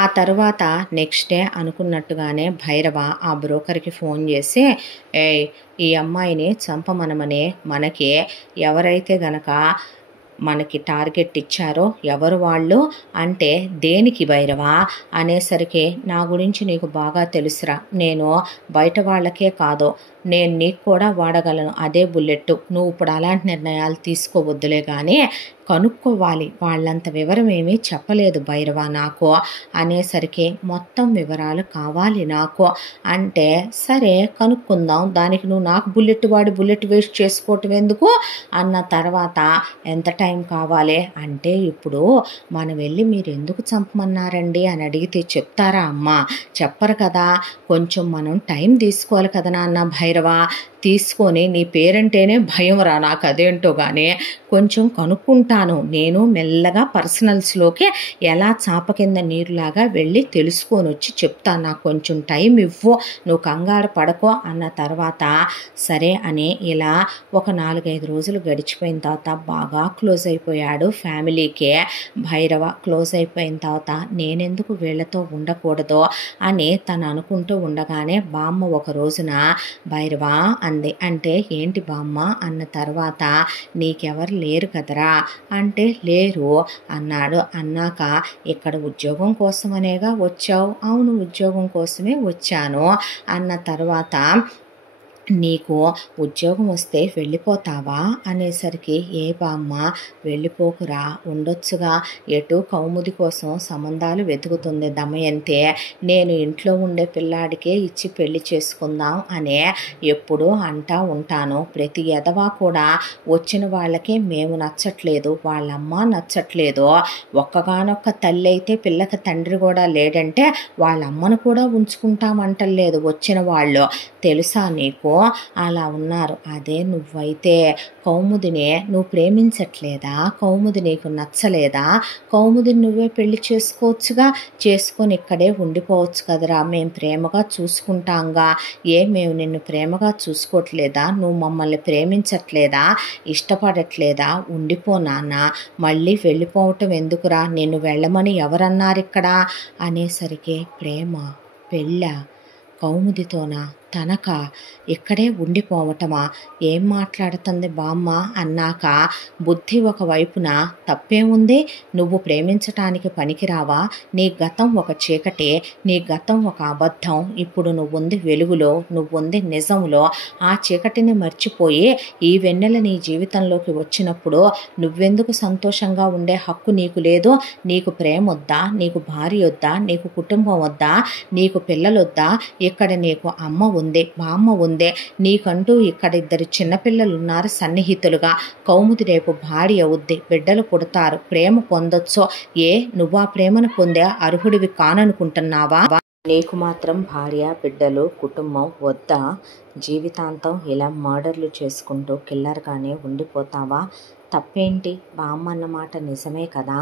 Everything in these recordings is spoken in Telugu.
ఆ తరువాత నెక్స్ట్ డే అనుకున్నట్టుగానే భైరవ ఆ బ్రోకర్కి ఫోన్ చేసి, ఏయ్, ఈ అమ్మాయిని చంపమనమని మనకి ఎవరైతే గనక మనకి టార్గెట్ ఇచ్చారో ఎవరు వాళ్ళు అంటే దేనికి భైరవ అనేసరికి, నా గురించి నీకు బాగా తెలుసురా, నేను బయట వాళ్ళకే కాదు నేను నీకు కూడా వాడగలను అదే బుల్లెట్, నువ్వు ఇప్పుడు అలాంటి నిర్ణయాలు తీసుకోవద్దులే కానీ కనుక్కోవాలి, వాళ్ళంత వివరం ఏమీ చెప్పలేదు భైరవ నాకు అనేసరికి, మొత్తం వివరాలు కావాలి నాకు అంటే, సరే కనుక్కుందాం, దానికి నువ్వు నాకు బుల్లెట్ వాడి బుల్లెట్ వేస్ట్ చేసుకోవటం ఎందుకు అన్న తర్వాత, ఎంత టైం కావాలి అంటే, ఇప్పుడు మనం వెళ్ళి మీరు ఎందుకు చంపమన్నారండి అని అడిగితే చెప్తారా అమ్మ? చెప్పరు కదా, కొంచెం మనం టైం తీసుకోవాలి కదా నాన్న భైరవ, తీసుకొని నీ పేరంటేనే భయం రా నాకు, అదేంటో కానీ కొంచెం కనుక్కుంటాను నేను మెల్లగా పర్సనల్స్లోకి ఎలా చాప కింద నీరులాగా వెళ్ళి తెలుసుకొని వచ్చి చెప్తాను, నాకు కొంచెం టైం ఇవ్వు, నువ్వు కంగారు పడకో అన్న తర్వాత, సరే అని ఇలా ఒక 4-5 రోజులు గడిచిపోయిన తర్వాత బాగా క్లోజ్ అయిపోయాడు ఫ్యామిలీకే భైరవ. క్లోజ్ అయిపోయిన తర్వాత నేనెందుకు వీళ్ళతో ఉండకూడదు అని తను అనుకుంటూ ఉండగానే బామ్మ ఒక రోజున భైరవ అంది. అంటే ఏంటి బామ్మ అన్న తర్వాత, నీకెవరు లేరు కదరా అంటే, లేరు అన్నాడు. అన్నాక, ఇక్కడ ఉద్యోగం కోసమనేగా వచ్చావు? అవును, ఉద్యోగం కోసమే వచ్చాను అన్న తర్వాత, నీకు ఉద్యోగం వస్తే వెళ్ళిపోతావా అనేసరికి, ఏ బామ్మ వెళ్ళిపోకురా, ఉండొచ్చుగా, ఎటు కౌముది కోసం సంబంధాలు వెతుకుతుంది దమయంతే, నేను ఇంట్లో ఉండే పిల్లాడికే ఇచ్చి పెళ్లి చేసుకుందాం అనే ఎప్పుడూ అంటా ఉంటాను. ప్రతి ఎదవా కూడా వచ్చిన వాళ్ళకి మేము నచ్చట్లేదు, వాళ్ళమ్మ నచ్చట్లేదు, ఒక్కగానొక్క తల్లి అయితే పిల్లకి తండ్రి కూడా లేడంటే వాళ్ళమ్మను కూడా ఉంచుకుంటామంటలేదు వచ్చిన వాళ్ళు, తెలుసా నీకు? అలా ఉన్నారు. అదే నువ్వైతే కౌముదినే నువ్వు ప్రేమించట్లేదా? కౌముది నీకు నచ్చలేదా? కౌముదిని నువ్వే పెళ్లి చేసుకోవచ్చుగా, చేసుకొని ఇక్కడే ఉండిపోవచ్చు కదరా, మేము ప్రేమగా చూసుకుంటాంగా, మేము నిన్ను ప్రేమగా చూసుకోవట్లేదా? నువ్వు మమ్మల్ని ప్రేమించట్లేదా? ఇష్టపడట్లేదా? ఉండిపో నాన్న, మళ్ళీ వెళ్ళిపోవటం ఎందుకురా, నిన్ను వెళ్ళమని ఎవరన్నారు ఇక్కడ అనేసరికి, ప్రేమ పెళ్ళ కౌముదితోనా, తనక, ఇక్కడే ఉండిపోవటమా, ఏం మాట్లాడుతుంది బామ్మ అన్నాక, బుద్ధి ఒకవైపున తప్పేముంది, నువ్వు ప్రేమించటానికి పనికిరావా, నీ గతం ఒక చీకటే, నీ గతం ఒక అబద్ధం, ఇప్పుడు నువ్వుంది వెలుగులో, నువ్వుంది నిజంలో, ఆ చీకటిని మర్చిపోయి ఈ వెన్నెల నీ జీవితంలోకి వచ్చినప్పుడు నువ్వెందుకు సంతోషంగా ఉండే హక్కు నీకు లేదు? నీకు ప్రేమ వద్దా? నీకు భార్య వద్దా? నీకు కుటుంబం వద్దా? నీకు పిల్లలొద్దా? ఇక్కడ నీకు అమ్మ ఉంది, బామ్మ ఉంది, నీకంటూ ఇక్కడ 2 చిన్నపిల్లలు ఉన్నారు సన్నిహితులుగా, కౌముది రేపు భార్య అవుద్ది, బిడ్డలు పుడతారు, ప్రేమ పొందొచ్చు, నువ్వు ఆ ప్రేమను పొందే అర్హుడివి కాననుకుంటున్నావా? నీకు మాత్రం భార్య బిడ్డలు కుటుంబం వద్దా? జీవితాంతం ఇలా మర్డర్లు చేసుకుంటూ కిల్లర్గానే ఉండిపోతావా? తప్పేంటి? బామ్మ అన్నమాట నిజమే కదా,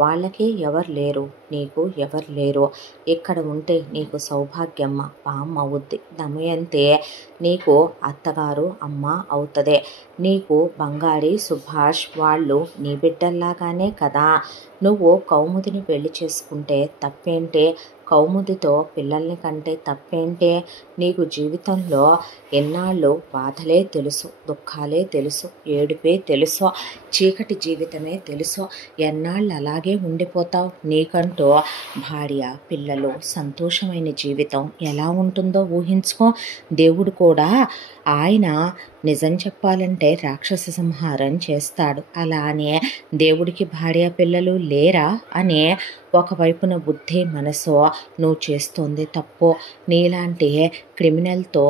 వాళ్ళకి ఎవరు లేరు, నీకు ఎవరు లేరు, ఇక్కడ ఉంటే నీకు సౌభాగ్యమ్మ బామ్మ అవుద్ది, దమయంతే నీకు అత్తగారు అమ్మ అవుతుంది, నీకు బంగారి సుభాష్ వాళ్ళు నీ బిడ్డల్లాగానే కదా, నువ్వు కౌముదిని పెళ్లి చేసుకుంటే తప్పేంటే, కౌముదితో పిల్లల్ని కంటే తప్పేంటే, నీకు జీవితంలో ఎన్నాళ్ళు బాధలే తెలుసు, దుఃఖాలే తెలుసు, ఏడుపే తెలుసు, చీకటి జీవితమే తెలుసు, ఎన్నాళ్ళు అలాగే ఉండిపోతావు? నీకంటూ భార్య పిల్లలు సంతోషమైన జీవితం ఎలా ఉంటుందో ఊహించుకో. దేవుడు కూడా ఆయన నిజం చెప్పాలంటే రాక్షస సంహారం చేస్తాడు, అలా అనే దేవుడికి భార్య పిల్లలు లేరా అనే ఒకవైపున బుద్ధి మనసు నువ్వు చేస్తుంది తప్పు. నీలాంటి క్రిమినల్తో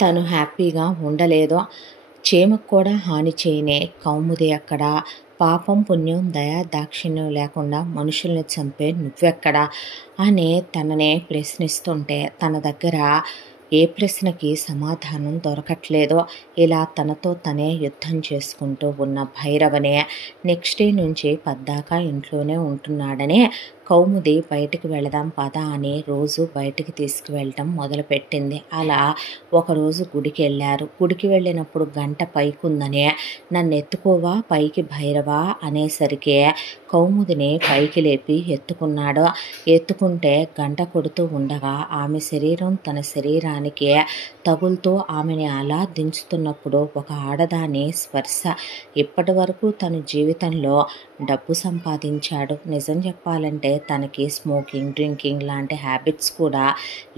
తను హ్యాపీగా ఉండలేదు, చీమకు కూడా హాని చేయనే కౌముది అక్కడ, పాపం పుణ్యం దయా దాక్షిణ్యం లేకుండా మనుషుల్ని చంపే నువ్వెక్కడా అని తననే ప్రశ్నిస్తుంటే, తన దగ్గర ఏ ప్రశ్నకి సమాధానం దొరకట్లేదో, ఇలా తనతో తనే యుద్ధం చేసుకుంటూ ఉన్న భైరవనే నెక్స్ట్ డే నుంచి పద్దాకా ఇంట్లోనే ఉంటున్నాడని కౌముది బయటికి వెళదాం పదా అని రోజు బయటికి తీసుకువెళ్ళటం మొదలుపెట్టింది. అలా ఒకరోజు గుడికి వెళ్ళారు. గుడికి వెళ్ళినప్పుడు గంట పైకుందనే నన్ను ఎత్తుకోవా పైకి భైరవా అనేసరికి కౌముదిని పైకి లేపి ఎత్తుకున్నాడు. ఎత్తుకుంటే గంట కొడుతూ ఉండగా ఆమె శరీరం తన శరీరానికి తగులుతూ ఆమెని అలా దించుతున్నప్పుడు ఒక ఆడదాని స్పర్శ. ఇప్పటి వరకు తన జీవితంలో డబ్బు సంపాదించాడు. నిజం చెప్పాలంటే తనకి స్మోకింగ్, డ్రింకింగ్ లాంటి హ్యాబిట్స్ కూడా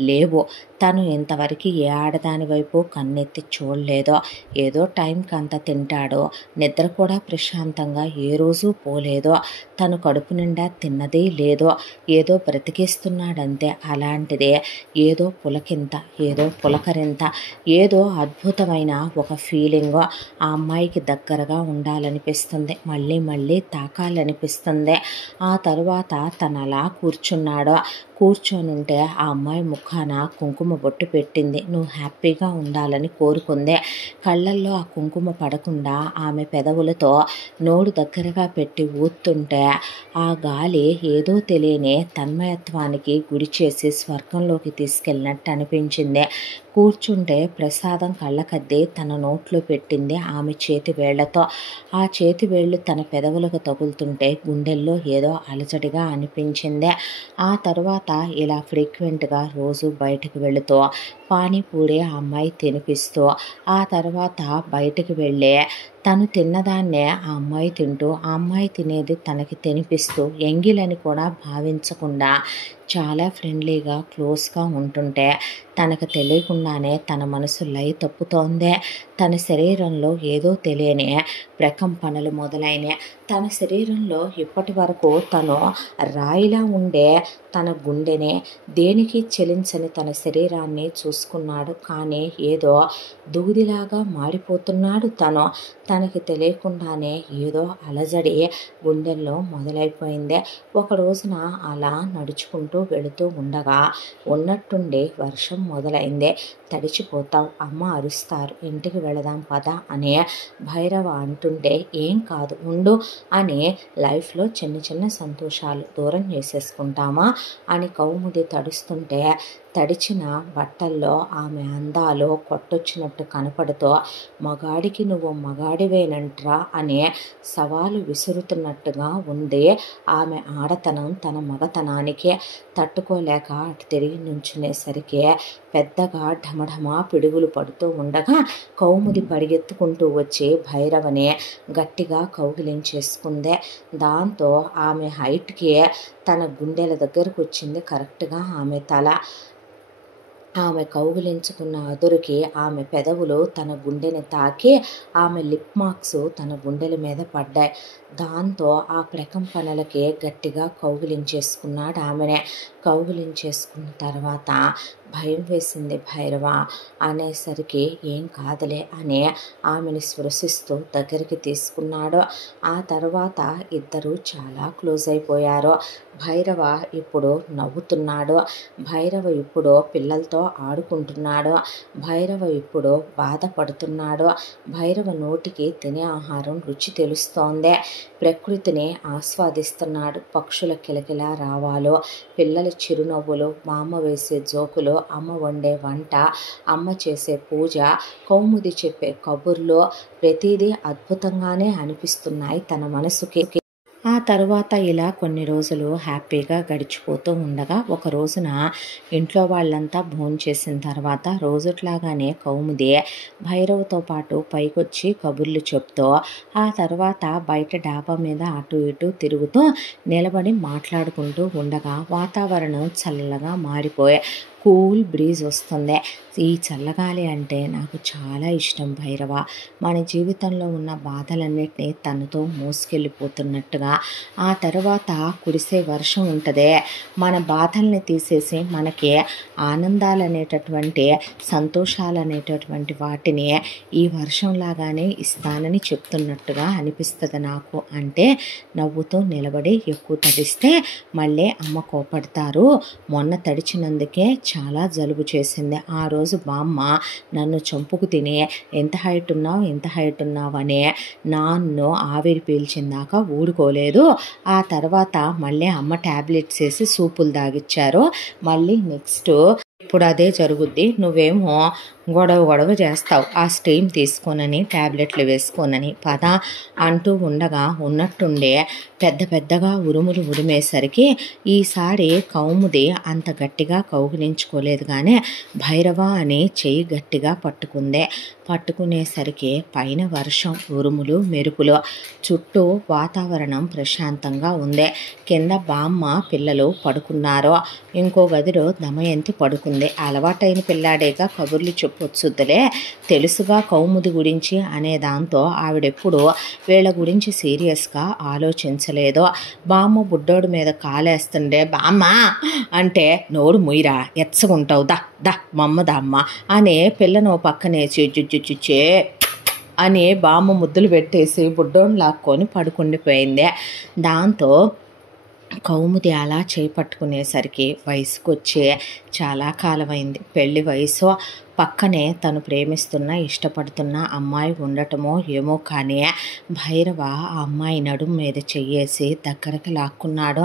లేవు. తను ఇంతవరకు ఏ ఆడదాని వైపు కన్నెత్తి చూడలేదో. ఏదో టైంకి అంత తింటాడో, నిద్ర కూడా ప్రశాంతంగా ఏ రోజు పోలేదో, తను కడుపు నిండా తిన్నదే లేదో, ఏదో బ్రతికిస్తున్నాడంతే. అలాంటిదే ఏదో పులకింత, ఏదో పులకరింత, ఏదో అద్భుతమైన ఒక ఫీలింగ్. ఆ అమ్మాయికి దగ్గరగా ఉండాలనిపిస్తుంది, మళ్ళీ మళ్ళీ తాకాలనిపిస్తుంది. ఆ తరువాత తను అలా కూర్చున్నాడు. కూర్చొనుంటే ఆ అమ్మాయి ముఖాన కుంకుమ బొట్టు పెట్టింది. నువ్వు హ్యాపీగా ఉండాలని కోరుకుంది. కళ్ళల్లో ఆ కుంకుమ పడకుండా ఆమె పెదవులతో నోరు దగ్గరగా పెట్టి ఊతుంటే ఆ గాలి ఏదో తెలియని తన్మయత్వానికి గురి చేసి స్వర్గంలోకి తీసుకెళ్ళినట్టు అనిపించింది. కూర్చుంటే ప్రసాదం కళ్ళకద్ది తన నోట్లో పెట్టింది ఆమె చేతి వేళ్లతో. ఆ చేతి వేళ్ళు తన పెదవులకు తగులుతుంటే గుండెల్లో ఏదో అలజడిగా అనిపించింది. ఆ తర్వాత ఇలా ఫ్రీక్వెంట్గా రోజు బయటకు వెళుతూ పానీపూరి ఆ అమ్మాయి తినిపిస్తూ, ఆ తర్వాత బయటకు వెళ్ళి తను తిన్నదాన్నే ఆ అమ్మాయి తింటూ, ఆ అమ్మాయి తినేది తనకి తినిపిస్తూ, ఎంగిలని కూడా భావించకుండా చాలా ఫ్రెండ్లీగా క్లోజ్గా ఉంటుంటే తనకు తెలియకుండానే తన మనసు లయ తప్పుతోంది. తన శరీరంలో ఏదో తెలియని ప్రకంపనలు మొదలైనవి. తన శరీరంలో ఇప్పటి వరకు తను రాయిలా ఉండే తన గుండెనే, దేనికి చెలించని తన శరీరాన్ని చూసుకున్నాడు. కానీ ఏదో దూదిలాగా మారిపోతున్నాడు తను. తనకి తెలియకుండానే ఏదో అలజడి గుండెల్లో మొదలైపోయింది. ఒక రోజున అలా నడుచుకుంటూ వెళుతూ ఉండగా ఉన్నట్టుండి వర్షం మొదలైంది. తడిచిపోతావు, అమ్మ అరుస్తారు, ఇంటికి వెళదాం పదా అని భైరవ అంటుంటే ఏం కాదు ఉండు అని లైఫ్లో చిన్న చిన్న సంతోషాలు దూరం చేసేసుకుంటామా అని కౌముది తడుస్తుంటే తడిచిన బట్టల్లో ఆమె అందాలు కొట్టొచ్చినట్టు కనపడుతూ మగాడికి నువ్వు మగాడివేనంట్రా అనే సవాలు విసురుతున్నట్టుగా ఉంది ఆమె ఆడతనం. తన మగతనానికి తట్టుకోలేక అటు తిరిగి నుంచునేసరికి పెద్దగా ఢమఢమా పిడుగులు పడుతూ ఉండగా కౌముది పరిగెత్తుకుంటూ వచ్చి భైరవని గట్టిగా కౌగిలించేసుకుంది. దాంతో ఆమె హైట్కి తన గుండెల దగ్గరకు వచ్చింది కరెక్ట్గా ఆమె తల. ఆమె కౌగిలించుకున్న అదురికి ఆమె పెదవులు తన గుండెని తాకి ఆమె లిప్ మార్క్స్ తన గుండెల మీద పడ్డాయి. దాంతో ఆ ప్రకంపనలకి గట్టిగా కౌగిలించేసుకున్నాడు ఆమెనే. కౌగిలించేసుకున్న తర్వాత భయం వేసింది భైరవ అనేసరికి ఏం కాదులే అని ఆమెని స్పృశిస్తూ దగ్గరికి తీసుకున్నాడు. ఆ తర్వాత ఇద్దరు చాలా క్లోజ్ అయిపోయారు. భైరవ ఇప్పుడు నవ్వుతున్నాడు. భైరవ ఇప్పుడు పిల్లలతో ఆడుకుంటున్నాడు. భైరవ ఇప్పుడు బాధపడుతున్నాడు. భైరవ నోటికి తినే ఆహారం రుచి తెలుస్తోంది. ప్రకృతిని ఆస్వాదిస్తున్నాడు. పక్షుల కిలకిలా రావాలో, పిల్లల చిరునవ్వులు, మా అమ్మ వేసే జోకులు, అమ్మ వండే వంట, అమ్మ చేసే పూజ, కౌముది చెప్పే కబుర్లు ప్రతిదీ అద్భుతంగానే అనిపిస్తున్నాయి తన మనసుకి. ఆ తర్వాత ఇలా కొన్ని రోజులు హ్యాపీగా గడిచిపోతూ ఉండగా ఒక రోజున ఇంట్లో వాళ్ళంతా భోంచేసిన తర్వాత రోజుట్లాగానే కౌముది భైరవ్తో పాటు పైకొచ్చి కబుర్లు చెప్తూ, ఆ తర్వాత బయట డాబా మీద అటు ఇటు తిరుగుతూ నిలబడి మాట్లాడుకుంటూ ఉండగా వాతావరణం చల్లగా మారిపోయి కూల్ బ్రీజ్ వస్తుంది. ఈ చల్లగాలి అంటే నాకు చాలా ఇష్టం భైరవ. మన జీవితంలో ఉన్న బాధలన్నిటినీ తనతో మోసుకెళ్ళిపోతున్నట్టుగా. ఆ తర్వాత కురిసే వర్షం ఉంటుందే, మన బాధల్ని తీసేసి మనకి ఆనందాలు అనేటటువంటి, సంతోషాలు అనేటటువంటి వాటిని ఈ వర్షంలాగానే ఇస్తానని చెప్తున్నట్టుగా అనిపిస్తుంది నాకు అంటే నవ్వుతూ నిలబడి ఎక్కువ తడిస్తే మళ్ళీ అమ్మ కోపడతారు, మొన్న తడిచినందుకే చాలా జలుబు చేసింది. ఆ రోజు బామ్మ నన్ను చంపుకు తిని ఎంత హైట్ ఉన్నావు అని నన్ను ఆవిరి పీల్చిందాక ఊరుకోలేదు. ఆ తర్వాత మళ్ళీ అమ్మ ట్యాబ్లెట్స్ వేసి సూపులు తాగిచ్చారు. మళ్ళీ నెక్స్ట్ ఇప్పుడు అదే జరుగుద్ది, నువ్వేమో గొడవ చేస్తావు ఆ స్టీమ్ తీసుకోనని ట్యాబ్లెట్లు వేసుకోనని పద అంటూ ఉండగా ఉన్నట్టుండే పెద్దగా ఉరుములు ఉరిమేసరికి ఈసారి కౌముది అంత గట్టిగా కౌగిలించుకోలేదు, కానీ భైరవ అని చెయ్యి గట్టిగా పట్టుకునేసరికి పైన వర్షం, ఉరుములు, మెరుపులు, చుట్టూ వాతావరణం ప్రశాంతంగా ఉంది. కింద బామ్మ పిల్లలు పడుకున్నారు. ఇంకో గదిలో దమయంతి పడుకుంది. అలవాటైన పిల్లాడేగా కబుర్లు చెప్పొచ్చుద్దులే, తెలుసుగా కౌముది గురించి అనే దాంతో ఆవిడెప్పుడు వీళ్ళ గురించి సీరియస్గా ఆలోచించలేదు. బామ్మ బుడ్డోడి మీద కాలేస్తుండే బామ్మ అంటే నోరు ముయిరా ఎచ్చగుంటావు దా మమ్మదమ్మ అనే పిల్లను పక్కనేసి జుజ్జుచ్చే అని బామ్మ ముద్దులు పెట్టేసి బుడ్డోని లాక్కొని పడుకుండిపోయింది. దాంతో కౌముది అలా చేపట్టుకునేసరికి వయసుకు వచ్చే చాలా కాలమైంది. పెళ్లి వయసు, పక్కనే తను ప్రేమిస్తున్న ఇష్టపడుతున్న అమ్మాయి ఉండటమో ఏమో, కానీ భైరవ ఆ అమ్మాయి నడుము మీద చెయ్యేసి దగ్గరకు లాక్కున్నాడు.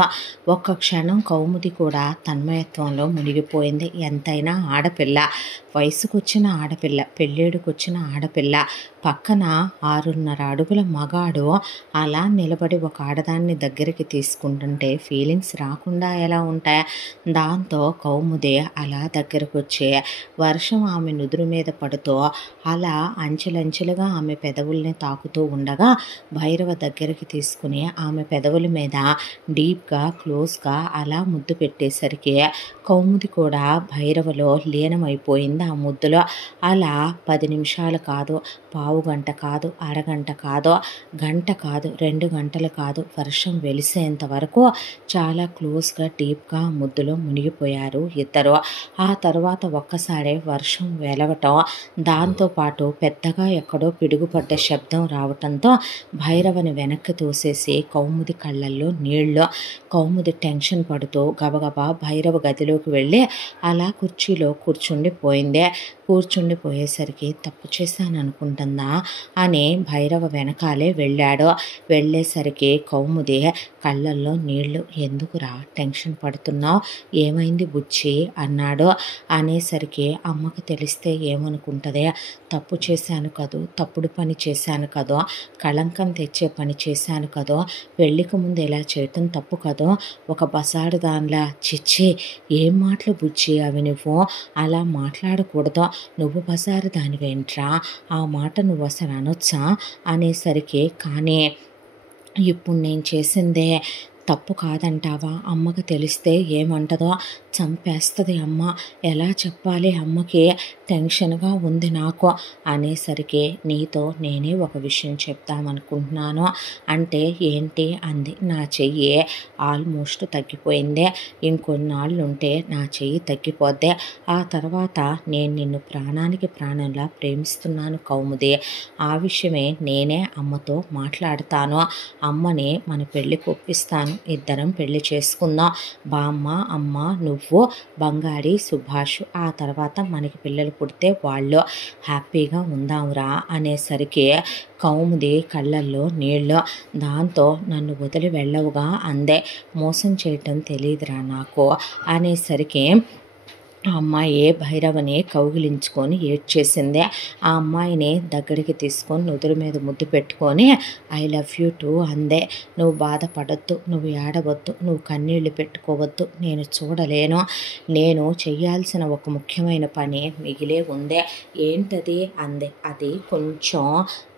ఒక్క క్షణం కౌముది కూడా తన్మయత్వంలో మునిగిపోయింది. ఎంతైనా ఆడపిల్ల, వయసుకొచ్చిన ఆడపిల్ల, పెళ్ళేడుకొచ్చిన ఆడపిల్ల, పక్కన 6.5 అడుగుల మగాడు అలా నిలబడి ఒక ఆడదాన్ని దగ్గరికి తీసుకుంటుంటే ఫీలింగ్స్ రాకుండా ఎలా ఉంటాయి? దాంతో కౌముది అలా దగ్గరకు వచ్చి వర్షం ఆమె నుదురు మీద పడుతూ అలా అంచెలంచెలుగా ఆమె పెదవుల్ని తాకుతూ ఉండగా భైరవ దగ్గరికి తీసుకుని ఆమె పెదవుల మీద డీప్గా క్లోజ్గా అలా ముద్దు పెట్టేసరికి కౌముది కూడా భైరవలో లీనమైపోయింది. ఆ ముద్దులో అలా 10 నిమిషాలు కాదు, పావు గంట కాదు, అరగంట కాదు, గంట కాదు, 2 గంటలు కాదు, వర్షం వెలిసేంత వరకు చాలా క్లోజ్గా డీప్గా ముద్దులో మునిగిపోయారు ఇద్దరు. ఆ తర్వాత ఒక్కసారి వర్షం వెలవటం, దాంతోపాటు పెద్దగా ఎక్కడో పిడుగుపడ్డ శబ్దం రావటంతో భైరవని వెనక్కి తోసేసి కౌముది కళ్ళల్లో నీళ్ళు. కౌముది టెన్షన్ పడుతూ గబగబా భైరవ గదిలోకి వెళ్ళి అలా కుర్చీలో కూర్చుండిపోయేసరికి తప్పు చేశాను అనుకుంటుందా అని భైరవ వెనకాలే వెళ్ళాడు. వెళ్ళేసరికి కౌముది కళ్ళల్లో నీళ్లు. ఎందుకురా టెన్షన్ పడుతున్నావు, ఏమైంది బుచ్చి అన్నాడు. అనేసరికి అమ్మకు తెలిస్తే ఏమనుకుంటుందే, తప్పు చేశాను కదూ, తప్పుడు పని చేశాను కదో, కళంకం తెచ్చే పని చేశాను కదో, పెళ్ళికి ముందు ఇలా చేయటం తప్పు కదో, ఒక బసాడు దానిలా. చిచ్చి ఏం మాటలు బుచ్చి అవి, నువ్వు అలా మాట్లాడకూడదు, నువ్వు బసారు దానివేంట్రా, ఆ మాట నువ్వు అసలు అనొచ్చా అనేసరికి, కానీ ఇప్పుడు నేను చేసిందే తప్పు కాదంటావా, అమ్మకు తెలిస్తే ఏమంటదో, చంపేస్తుంది అమ్మ, ఎలా చెప్పాలి అమ్మకి, టెన్షన్గా ఉంది నాకు అనేసరికి నీతో నేనే ఒక విషయం చెప్తామనుకుంటున్నాను. అంటే ఏంటి అంది. నా చెయ్యి ఆల్మోస్ట్ తగ్గిపోయిందే, ఇంకొన్నాళ్ళుంటే నా చెయ్యి తగ్గిపోద్దే, ఆ తర్వాత నేను నిన్ను ప్రాణానికి ప్రాణంలా ప్రేమిస్తున్నాను కౌముది, ఆ విషయమే నేనే అమ్మతో మాట్లాడతాను, అమ్మని మన పెళ్ళికి ఒప్పిస్తాను, ఇద్దరం పెళ్లి చేసుకుందాం, బామ్మ అమ్మ నువ్వు బంగారి సుభాష్, ఆ తర్వాత మనకి పిల్లలు పుడితే వాళ్ళు హ్యాపీగా ఉందాంరా అనేసరికి కౌముది కళ్ళల్లో నీళ్ళు. దాంతో నన్ను వదిలి వెళ్ళవుగా అందే. మోసం చేయటం తెలియదురా నాకు అనేసరికి ఆ అమ్మాయి భైరవని కౌగిలించుకొని ఏడ్చేసింది. ఆ అమ్మాయిని దగ్గరికి తీసుకొని నుదురు మీద ముద్దు పెట్టుకొని ఐ లవ్ యూ టూ అందే. నువ్వు బాధపడద్దు, నువ్వు ఏడవద్దు, నువ్వు కన్నీళ్లు పెట్టుకోవద్దు, నేను చూడలేను, నేను చెయ్యాల్సిన ఒక ముఖ్యమైన పని మిగిలే ఉందే. ఏంటది అందే. అది కొంచెం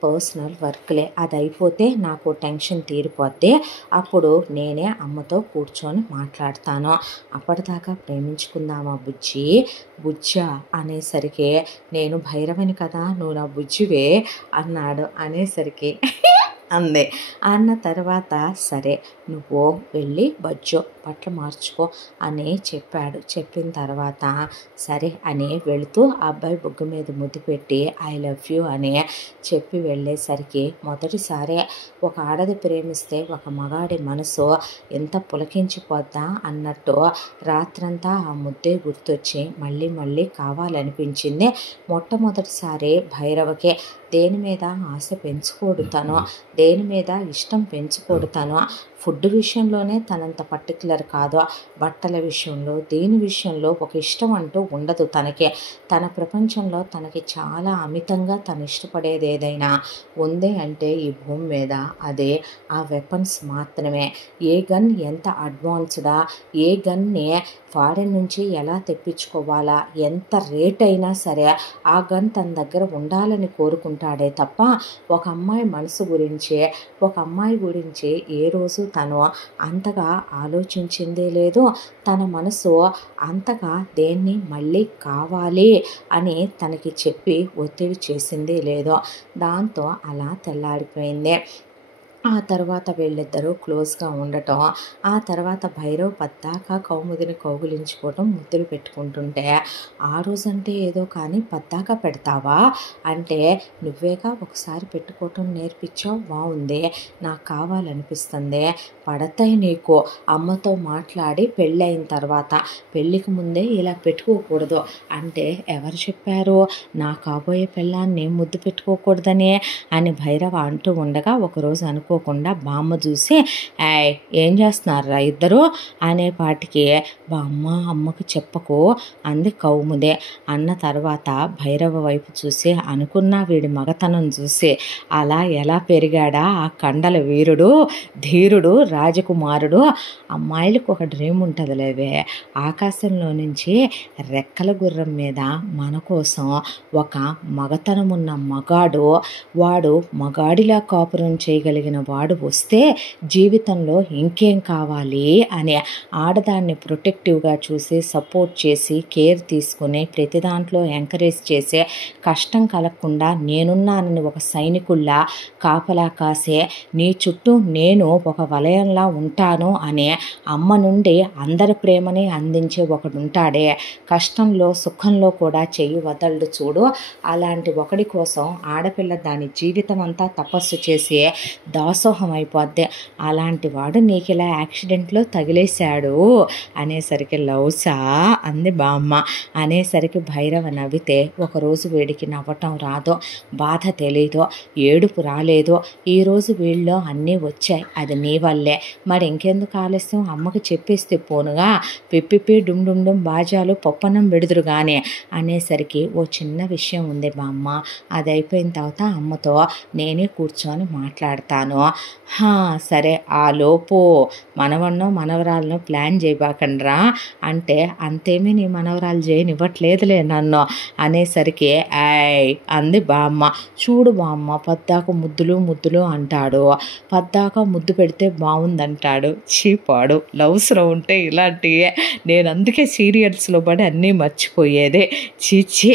పర్సనల్ వర్క్లే, అది అయిపోతే నాకు టెన్షన్ తీరిపోద్ది, అప్పుడు నేనే అమ్మతో కూర్చొని మాట్లాడతాను, అప్పటిదాకా ప్రేమించుకుందామా బుజ్జా అనేసరికి నేను భైరవని కదా, నువ్వు నా బుజ్జివే అన్నాడు. అనేసరికి అందే. అన్న తర్వాత సరే నువ్వు వెళ్ళి బజ్జో బట్టలు మార్చుకో అని చెప్పాడు. చెప్పిన తర్వాత సరే అని వెళుతూ ఆ అబ్బాయి బుగ్గ మీద ముద్దు పెట్టి ఐ లవ్ యూ అని చెప్పి వెళ్ళేసరికి మొదటిసారి ఒక ఆడది ప్రేమిస్తే ఒక మగాడి మనసు ఎంత పులకించిపోద్దా అన్నట్టు రాత్రంతా ఆ ముద్దే గుర్తొచ్చి మళ్ళీ మళ్ళీ కావాలనిపించింది. మొట్టమొదటిసారి భైరవకే దేని మీద ఆశ పెంచుకోడు తను, దేని మీద ఇష్టం పెంచుకోడు తను. ఫుడ్ విషయంలోనే తనంత పర్టికులర్ కాదు, బట్టల విషయంలో దేని విషయంలో ఒక ఇష్టం అంటూ ఉండదు తనకి. తన ప్రపంచంలో తనకి చాలా అమితంగా తను ఇష్టపడేది ఏదైనా ఉంది అంటే ఈ భూమి మీద అదే ఆ వెపన్స్ మాత్రమే. ఏ గన్ ఎంత అడ్వాన్స్డా, ఏ గన్ని ఫారెన్ నుంచి ఎలా తెప్పించుకోవాలా, ఎంత రేట్ అయినా సరే ఆ గన్ తన దగ్గర ఉండాలని కోరుకుంటాడే తప్ప ఒక అమ్మాయి మనసు గురించి, ఒక అమ్మాయి గురించి ఏ రోజు తను అంతగా ఆలోచించిందే లేదు. తన మనసు అంతగా దేన్ని మళ్ళీ కావాలి అని తనకి చెప్పి ఒత్తిడి చేసిందే లేదు. దాంతో అలా తెల్లారిపోయింది. ఆ తర్వాత వీళ్ళిద్దరూ క్లోజ్గా ఉండటం, ఆ తర్వాత భైరవ్ పద్దాకా కౌముదిని కౌగులించుకోవటం, ముద్దులు పెట్టుకుంటుంటే ఆ రోజంటే ఏదో కానీ పద్దాకా పెడతావా అంటే నువ్వేగా ఒకసారి పెట్టుకోవటం నేర్పించావు, బాగుంది, నాకు కావాలనిపిస్తుంది, పడతాయి నీకు. అమ్మతో మాట్లాడి పెళ్ళయిన తర్వాత, పెళ్ళికి ముందే ఇలా పెట్టుకోకూడదు అంటే ఎవరు చెప్పారు నా కాబోయే పెళ్ళాన్ని ముద్దు పెట్టుకోకూడదని అని భైరవ అంటూ ఉండగా ఒకరోజు అనుకోకుండా బామ్మ చూసి ఏం చేస్తున్నారా ఇద్దరు అనేపాటికి బామ్మ అమ్మకు చెప్పకు అంది కౌముదే. అన్న తర్వాత భైరవ వైపు చూసి అనుకున్నా వీడి మగతనం చూసి అలా ఎలా పెరిగాడా ఆ కండల వీరుడు, ధీరుడు, రాజకుమారుడు. అమ్మాయిలకు ఒక డ్రీమ్ ఉంటుందిలేవే, ఆకాశంలో నుంచి రెక్కల గుర్రం మీద మన కోసం ఒక మగతనం ఉన్న మగాడు, వాడు మగాడిలా కాపురం చేయగలిగిన వాడు వస్తే జీవితంలో ఇంకేం కావాలి అని ఆడదాన్ని ప్రొటెక్టివ్గా చూసి సపోర్ట్ చేసి కేర్ తీసుకుని ప్రతి దాంట్లో ఎంకరేజ్ చేసే, కష్టం కలగకుండా నేనున్నానని ఒక సైనికుల్లా కాపలా కాసే, నీ చుట్టూ నేను ఒక వలయంలా ఉంటాను అనే అమ్మ నుండి అందరి ప్రేమని అందించే ఒకడు ఉంటాడే, కష్టంలో సుఖంలో కూడా చెయ్యి వదలడు చూడు, అలాంటి ఒకడి కోసం ఆడపిల్ల దాని జీవితం అంతా తపస్సు చేసి దాసోహం అయిపోద్ది. అలాంటి వాడు నీకు ఇలా యాక్సిడెంట్లో తగిలేశాడు అనేసరికి లవ్సా అంది బామ్మ. అనేసరికి భైరవ నవ్వితే ఒకరోజు వీడికి నవ్వటం రాదో, బాధ తెలీదో, ఏడుపు రాలేదో. ఈరోజు వీళ్ళలో అన్నీ వచ్చాయి, అది నీ వల్లే. మరి ఇంకెందుకు ఆలస్యం, అమ్మకి చెప్పేస్తే పోనుగా, పిప్పిపి డుమ్ డుమ్ డుమ్ బాజాలు పప్పన్నం పెడుదురు కానీ అనేసరికి ఓ చిన్న విషయం ఉంది బామ్మ, అది అయిపోయిన తర్వాత అమ్మతో నేనే కూర్చొని మాట్లాడతాను. సరే ఆ లోపు మనవన్నో మనవరాలను ప్లాన్ చేయబాకండ్రా అంటే అంతేమీ నీ మనవరాలు చేయనివ్వట్లేదులే నన్ను అనేసరికి అంది బామ్మ. చూడు బామ్మ పద్దాక ముద్దులు ముద్దులు అంటాడు, పద్దాక ముద్దు పెడితే బాగుందంటాడు, చీపాడు. లవ్స్లో ఉంటే ఇలాంటివే, నేను అందుకే సీరియల్స్లో పడి అన్నీ మర్చిపోయేదే. చీచి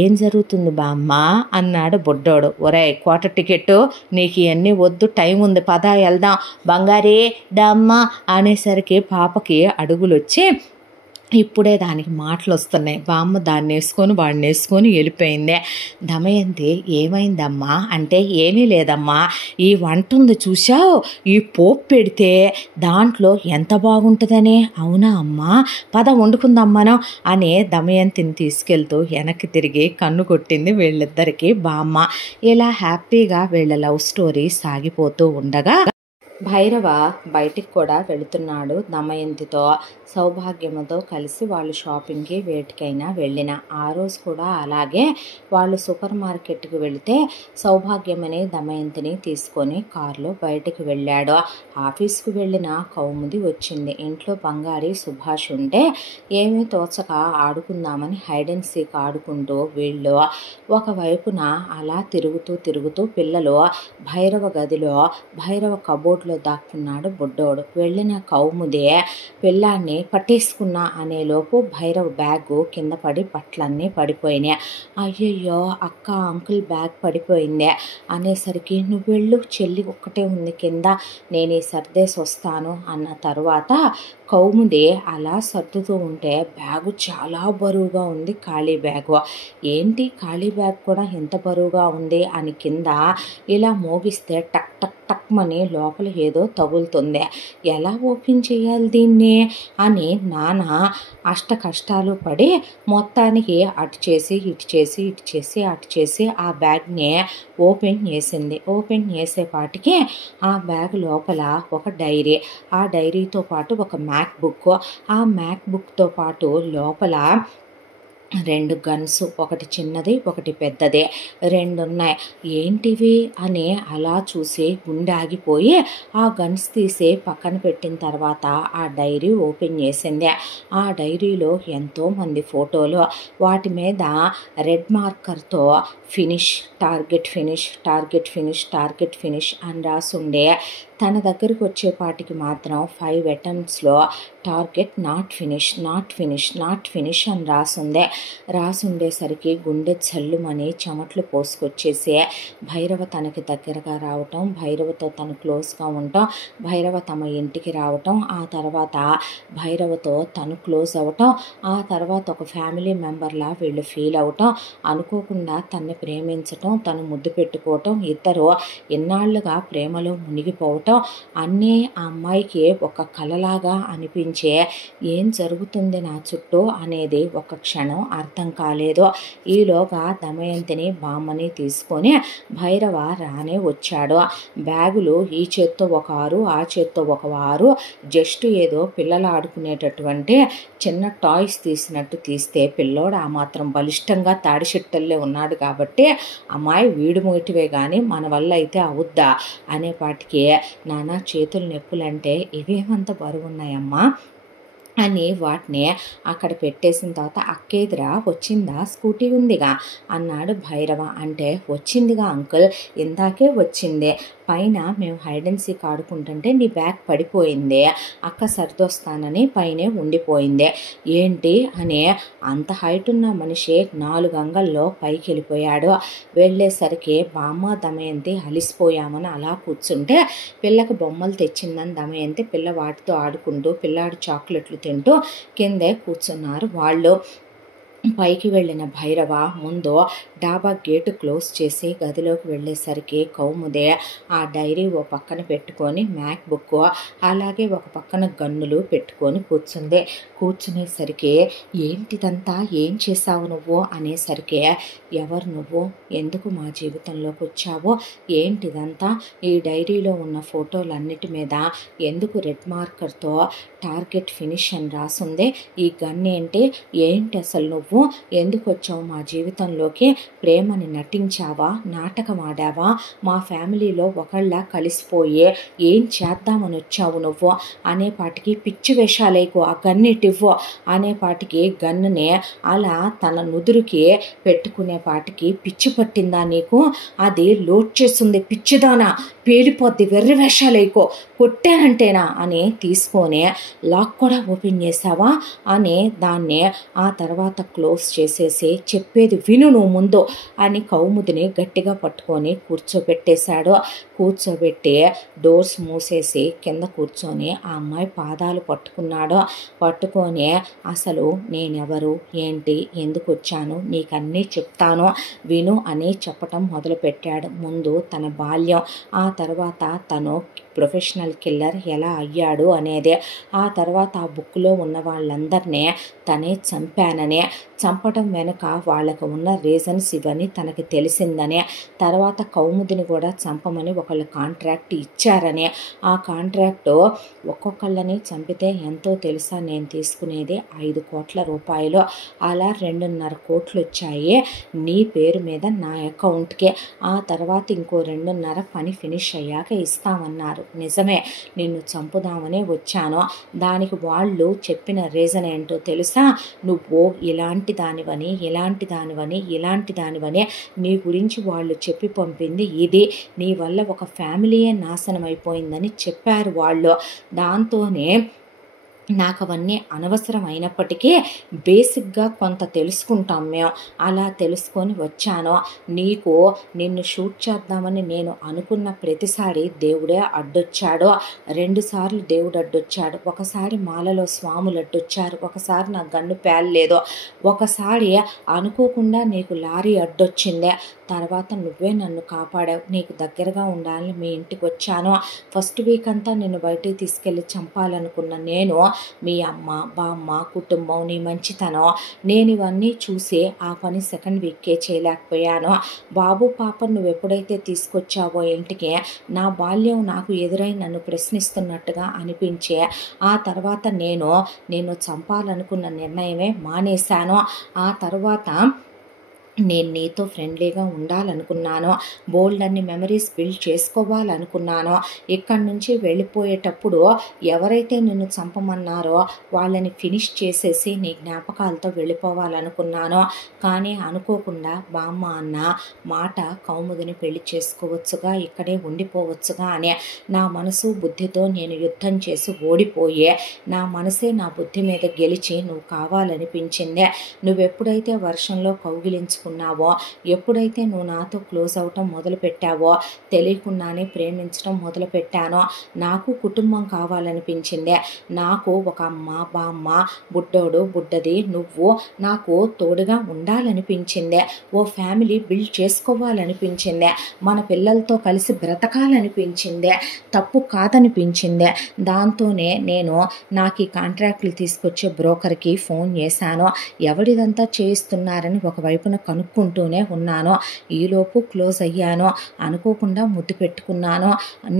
ఏం జరుగుతుంది బామ్మ అన్నాడు బుడ్డోడు. ఒరేయ్ క్వార్టర్ టికెట్టు నీకు ఇవన్నీ వద్దు, టైం ఉంది, పద వెళ్దాం బంగారీ దమ్మ అనేసరికి పాపకి అడుగులు వచ్చి ఇప్పుడే దానికి మాటలు వస్తున్నాయి. బామ్మ దాన్ని వేసుకొని వాడిని వేసుకొని వెళ్ళిపోయింది. దమయంతి ఏమైందమ్మా అంటే ఏమీ లేదమ్మా, ఈ వంట ఉంది చూసావు, ఈ పోపు పెడితే దాంట్లో ఎంత బాగుంటుందని. అవునా అమ్మా, పద వండుకుందమ్మను అని దమయంతిని తీసుకెళ్తూ వెనక్కి తిరిగి కన్ను కొట్టింది వీళ్ళిద్దరికీ బామ్మ. ఇలా హ్యాపీగా వీళ్ళ లవ్ స్టోరీ సాగిపోతూ ఉండగా భైరవ బయటికి కూడా వెళుతున్నాడు దమయంతితో. సౌభాగ్యముతో కలిసి వాళ్ళు షాపింగ్కి వేటికైనా వెళ్ళిన ఆ రోజు కూడా అలాగే వాళ్ళు సూపర్ మార్కెట్కి వెళితే సౌభాగ్యమని దమయంతిని తీసుకొని కారులో బయటికి వెళ్ళాడు. ఆఫీస్కి వెళ్ళిన కౌముది వచ్చింది. ఇంట్లో బంగారి సుభాష్ ఉంటే ఏమీ తోచక ఆడుకుందామని హైడ్ అండ్ సీక్ ఆడుకుంటూ వీళ్ళు ఒకవైపున అలా తిరుగుతూ తిరుగుతూ పిల్లలు భైరవ గదిలో భైరవ కబోర్డ్లో బ్యాగ్లో దాక్కున్నాడు బుడ్డోడు. వెళ్ళిన కౌముదే పిల్లాన్ని పట్టేసుకున్నా అనేలోపు భైరవ్ బ్యాగు కింద పడి బట్టలన్నీ పడిపోయినాయి. అయ్యయ్యో అక్క అంకుల్ బ్యాగ్ పడిపోయిందే అనేసరికి నువ్వు వెళ్ళు, చెల్లి ఒక్కటే ఉంది కింద, నేను ఈ సర్దేసి వస్తాను అన్న తర్వాత కౌముది అలా సర్దుతూ ఉంటే బ్యాగు చాలా బరువుగా ఉంది. ఖాళీ బ్యాగు. ఏంటి ఖాళీ బ్యాగ్ కూడా ఎంత బరువుగా ఉంది అని కింద ఇలా మోగిస్తే టక్ టక్ టక్ మని లోపల ఏదో తగులుతుంది. ఎలా ఓపెన్ చేయాలి దీన్ని అని నాన్న అష్ట కష్టాలు పడి మొత్తానికి అటు చేసి ఇటు చేసి ఇటు చేసి అటు చేసి ఆ బ్యాగ్ని ఓపెన్ చేసింది. ఓపెన్ చేసేపాటికి ఆ బ్యాగ్ లోపల ఒక డైరీ, ఆ డైరీతో పాటు ఒక మ్యాక్ బుక్, ఆ మ్యాక్ బుక్తో పాటు లోపల 2 గన్స్, ఒకటి చిన్నది ఒకటి పెద్దది, 2 ఉన్నాయి. ఏంటివి అని అలా చూసి గుండె ఆగిపోయి ఆ గన్స్ తీసి పక్కన పెట్టిన తర్వాత ఆ డైరీ ఓపెన్ చేసింది. ఆ డైరీలో ఎంతోమంది ఫోటోలు, వాటి మీద రెడ్ మార్కర్తో finish, target finish, target finish, target finish అని రాసుండే. తన దగ్గరికి వచ్చేపాటికి మాత్రం 5 అటెంప్ట్స్లో target not finish, not finish, not finish అని రాసుండేసరికి గుండె చల్లుమని చెమట్లు పోసుకొచ్చేసి భైరవ తనకి దగ్గరగా రావటం, భైరవతో తను క్లోజ్గా ఉండటం, భైరవ తమ ఇంటికి రావటం, ఆ తర్వాత భైరవతో తను క్లోజ్ అవ్వటం, ఆ తర్వాత ఒక ఫ్యామిలీ మెంబర్లా వీళ్ళు ఫీల్ అవటం, అనుకోకుండా తన్ని ప్రేమించటం, తను ముద్దు పెట్టుకోవటం, ఇద్దరు ఎన్నాళ్ళుగా ప్రేమలో మునిగిపోవటం అన్నీ ఆ అమ్మాయికి ఒక కలలాగా అనిపించే ఏం జరుగుతుంది నా చుట్టూ అనేది ఒక క్షణం అర్థం కాలేదు. ఈలోగా దమయంతిని బామ్మని తీసుకొని భైరవ రానే వచ్చాడు. బ్యాగులు ఈ చేత్తో ఒక 6, ఆ చేత్తో ఒక 6, జస్ట్ ఏదో పిల్లలు ఆడుకునేటటువంటి చిన్న టాయ్స్ తీసినట్టు తీస్తే పిల్లోడు ఆ మాత్రం బలిష్టంగా తాడిచెట్టల్లే ఉన్నాడు కాబట్టి అమ్మాయి వీడు మోటివే కానీ మన వల్ల అయితే అవుద్దా అనేపాటికి నానా చేతులు నొప్పులంటే ఇవేమంత బరువున్నాయమ్మా అని వాటిని అక్కడ పెట్టేసిన తర్వాత అక్కేదిరా వచ్చిందా, స్కూటీ ఉందిగా అన్నాడు భైరవ. అంటే వచ్చిందిగా అంకుల్, ఇందాకే వచ్చింది, పైన మేము హైడ్ అండ్ సీక్ ఆడుకుంటుంటే నీ బ్యాగ్ పడిపోయింది, అక్క సర్దొస్తానని పైనే ఉండిపోయింది. ఏంటి అని అంత హైట్ ఉన్న మనిషి 4 అంగల్లో పైకి వెళ్ళిపోయాడు. వెళ్ళేసరికి బామ్మ దమయంతి అలిసిపోయామని అలా కూర్చుంటే పిల్లకి బొమ్మలు తెచ్చిందని దమయంతి పిల్ల వాటితో ఆడుకుంటూ పిల్లాడు చాక్లెట్లు తింటూ కిందే కూర్చున్నారు వాళ్ళు. పైకి వెళ్ళిన భైరవ ముందు డాబా గేటు క్లోజ్ చేసి గదిలోకి వెళ్ళేసరికి కౌముదే ఆ డైరీ ఓ పక్కన పెట్టుకొని మ్యాక్ బుక్ అలాగే ఒక పక్కన గన్నులు పెట్టుకొని కూర్చుంది. కూర్చునేసరికి ఏంటిదంతా, ఏం చేసావు నువ్వు అనేసరికి ఎవరు నువ్వు, ఎందుకు మా జీవితంలోకి వచ్చావో, ఏంటిదంతా, ఈ డైరీలో ఉన్న ఫోటోలన్నిటి మీద ఎందుకు రెడ్ మార్కర్తో టార్గెట్ ఫినిష్ అని రాసుంది, ఈ గన్ ఏంటి, ఏంటి అసలు నువ్వు ఎందుకు వచ్చావు మా జీవితంలోకి, ప్రేమని నటించావా, నాటకం ఆడావా, మా ఫ్యామిలీలో ఒకళ్ళ కలిసిపోయే ఏం చేద్దామని వచ్చావు నువ్వు అనేపాటికి పిచ్చి వేషాలేకు, ఆ గన్నిటివ్వు అనేపాటికి గన్నుని అలా తన నుదురుకి పెట్టుకునేపాటికి పిచ్చి పట్టిందా నీకు, అది లోడ్ చేస్తుంది పిచ్చిదానా, పేలిపోద్ది, వెర్రి వేషాలేకో, కొట్టానంటేనా అని తీసుకొని లాక్ కూడా ఓపెన్ చేసావా అని దాన్ని ఆ తర్వాత క్లోజ్ చేసేసి చెప్పేది విను నువ్వు ముందు అని కౌముదిని గట్టిగా పట్టుకొని కూర్చోబెట్టేశాడు. కూర్చోబెట్టి డోర్స్ మూసేసి కింద కూర్చొని ఆ అమ్మాయి పాదాలు పట్టుకున్నాడు. పట్టుకొని అసలు నేనెవరు, ఏంటి, ఎందుకు వచ్చాను, నీకన్నీ చెప్తాను విను అని చెప్పటం మొదలుపెట్టాడు. ముందు తన బాల్యం, ఆ తర్వాత తను ప్రొఫెషనల్ కిల్లర్ ఎలా అయ్యాడు అనేది, ఆ తర్వాత ఆ బుక్లో ఉన్న వాళ్ళందరినీ తనే చంపానని, చంపటం వెనుక వాళ్ళకు ఉన్న రీజన్స్ ఇవన్నీ తనకి తెలిసిందని, తర్వాత కౌముదిని కూడా చంపమని ఒకళ్ళు కాంట్రాక్ట్ ఇచ్చారని, ఆ కాంట్రాక్టు ఒక్కొక్కళ్ళని చంపితే ఎంతో తెలుసా, నేను తీసుకునేది 5 కోట్ల రూపాయలు, అలా 2.5 కోట్లు వచ్చాయి నీ పేరు మీద నా అకౌంట్కి, ఆ తర్వాత ఇంకో 2.5 పని ఫినిష్ ఫినిష్ అయ్యాక ఇస్తామన్నారు. నిజమే, నిన్ను చంపుదామనే వచ్చాను. దానికి వాళ్ళు చెప్పిన రీజన్ ఏంటో తెలుసా? నువ్వు ఇలాంటి దానివని నీ గురించి వాళ్ళు చెప్పి పంపింది ఇది. నీ వల్ల ఒక ఫ్యామిలీయే నాశనం అయిపోయిందని చెప్పారు వాళ్ళు. దాంతోనే నాకు అవన్నీ అనవసరం అయినప్పటికీ బేసిక్గా కొంత తెలుసుకుంటాం మేము. అలా తెలుసుకొని వచ్చాను. నిన్ను షూట్ చేద్దామని నేను అనుకున్న ప్రతిసారి దేవుడే అడ్డొచ్చాడు. 2 సార్లు దేవుడు అడ్డొచ్చాడు. ఒకసారి మాలలో స్వాములు అడ్డొచ్చారు, ఒకసారి నా గన్ను పేలలేదు, ఒకసారి అనుకోకుండా నీకు లారీ అడ్డొచ్చిందే. తర్వాత నువ్వే నన్ను కాపాడావు. నీకు దగ్గరగా ఉండాలని మీ ఇంటికి వచ్చాను. ఫస్ట్ వీక్ అంతా నిన్ను బయటికి తీసుకెళ్ళి చంపాలనుకున్న నేను, మీ అమ్మ, బామ్మ, కుటుంబం, నీ మంచితనం, నేను ఇవన్నీ చూసి ఆ పని సెకండ్ వీక్కే చేయలేకపోయాను. బాబు పాప నువ్వు ఎప్పుడైతే తీసుకొచ్చావో ఇంటికి, నా బాల్యం నాకు ఎదురై నన్ను ప్రశ్నిస్తున్నట్టుగా అనిపించే ఆ తర్వాత నేను చంపాలనుకున్న నిర్ణయమే మానేశాను. ఆ తర్వాత నేను నీతో ఫ్రెండ్లీగా ఉండాలనుకున్నాను. బోల్డ్ అన్ని మెమరీస్ బిల్డ్ చేసుకోవాలనుకున్నాను. ఇక్కడి నుంచి వెళ్ళిపోయేటప్పుడు ఎవరైతే నిన్ను చంపమన్నారో వాళ్ళని ఫినిష్ చేసేసి నీ జ్ఞాపకాలతో వెళ్ళిపోవాలనుకున్నాను. కానీ అనుకోకుండా బామ్మ అన్న మాట కౌముదిని పెళ్లి చేసుకోవచ్చుగా, ఇక్కడే ఉండిపోవచ్చుగా అని నా మనసు బుద్ధితో నేను యుద్ధం చేసి ఓడిపోయే, నా మనసే నా బుద్ధి మీద గెలిచి నువ్వు కావాలనిపించిందే. నువ్వెప్పుడైతే వర్షంలో కౌగిలించుకున్నావో, ఎప్పుడైతే నువ్వు నాతో క్లోజ్ అవటం మొదలు పెట్టావో, తెలియకుండానే ప్రేమించడం మొదలు పెట్టానో, నాకు కుటుంబం కావాలనిపించిందే. నాకు ఒక అమ్మ, బామ్మ, బుడ్డోడు, బుడ్డది, నువ్వు నాకు తోడుగా ఉండాలనిపించిందే. ఓ ఫ్యామిలీ బిల్డ్ చేసుకోవాలనిపించిందే. మన పిల్లలతో కలిసి బ్రతకాలనిపించిందే. తప్పు కాదనిపించిందే. దాంతోనే నాకు ఈ కాంట్రాక్ట్లు తీసుకొచ్చే బ్రోకర్కి ఫోన్ చేశాను. ఎవరిదంతా చేయిస్తున్నారని ఒకవైపున కనుక్కుంటూనే ఉన్నాను. ఈలోపు క్లోజ్ అయ్యాను. అనుకోకుండా ముద్దు పెట్టుకున్నాను.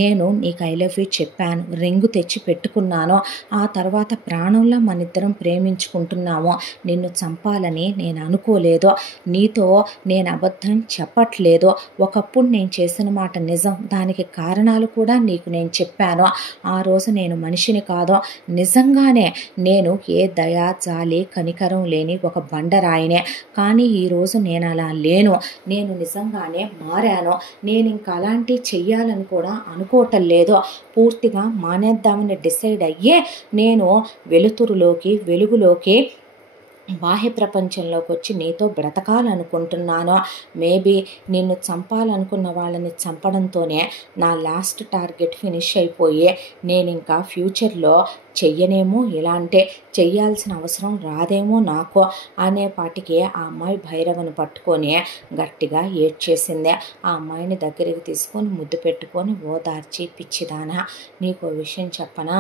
నేను నీకు ఐ లవ్ యూ చెప్పాను, రింగు తెచ్చి పెట్టుకున్నాను. ఆ తర్వాత ప్రాణంలో మనిద్దరం ప్రేమించుకుంటున్నాము. నిన్ను చంపాలని నేను అనుకోలేదు. నీతో నేను అబద్ధం చెప్పట్లేదు. ఒకప్పుడు నేను చేసిన మాట నిజం. దానికి కారణాలు కూడా నీకు నేను చెప్పాను. ఆ రోజు నేను మనిషిని కాదు, నిజంగానే నేను ఏ దయా, జాలి, కనికరం లేని ఒక బండరాయినే. కానీ ఈరోజు నేను అలా లేను. నేను నిజంగానే మారాను. నేను ఇంకా అలాంటి చెయ్యాలని కూడా అనుకోవటం లేదు. పూర్తిగా మానేద్దామని డిసైడ్ అయ్యే నేను వెలుగులోకి బాహ్య ప్రపంచంలోకి వచ్చి నీతో బ్రతకాలనుకుంటున్నాను. మేబీ నిన్ను చంపాలనుకున్న వాళ్ళని చంపడంతోనే నా లాస్ట్ టార్గెట్ ఫినిష్ అయిపోయి నేను ఇంకా ఫ్యూచర్లో చెయ్యనేమో, ఇలాంటే చెయ్యాల్సిన అవసరం రాదేమో నాకు అనేపాటికి ఆ అమ్మాయి భైరవను పట్టుకొని గట్టిగా ఏడ్చేసిందే. ఆ అమ్మాయిని దగ్గరికి తీసుకొని ముద్దు పెట్టుకొని ఓదార్చి, పిచ్చిదానా నీకు విషయం చెప్పనా,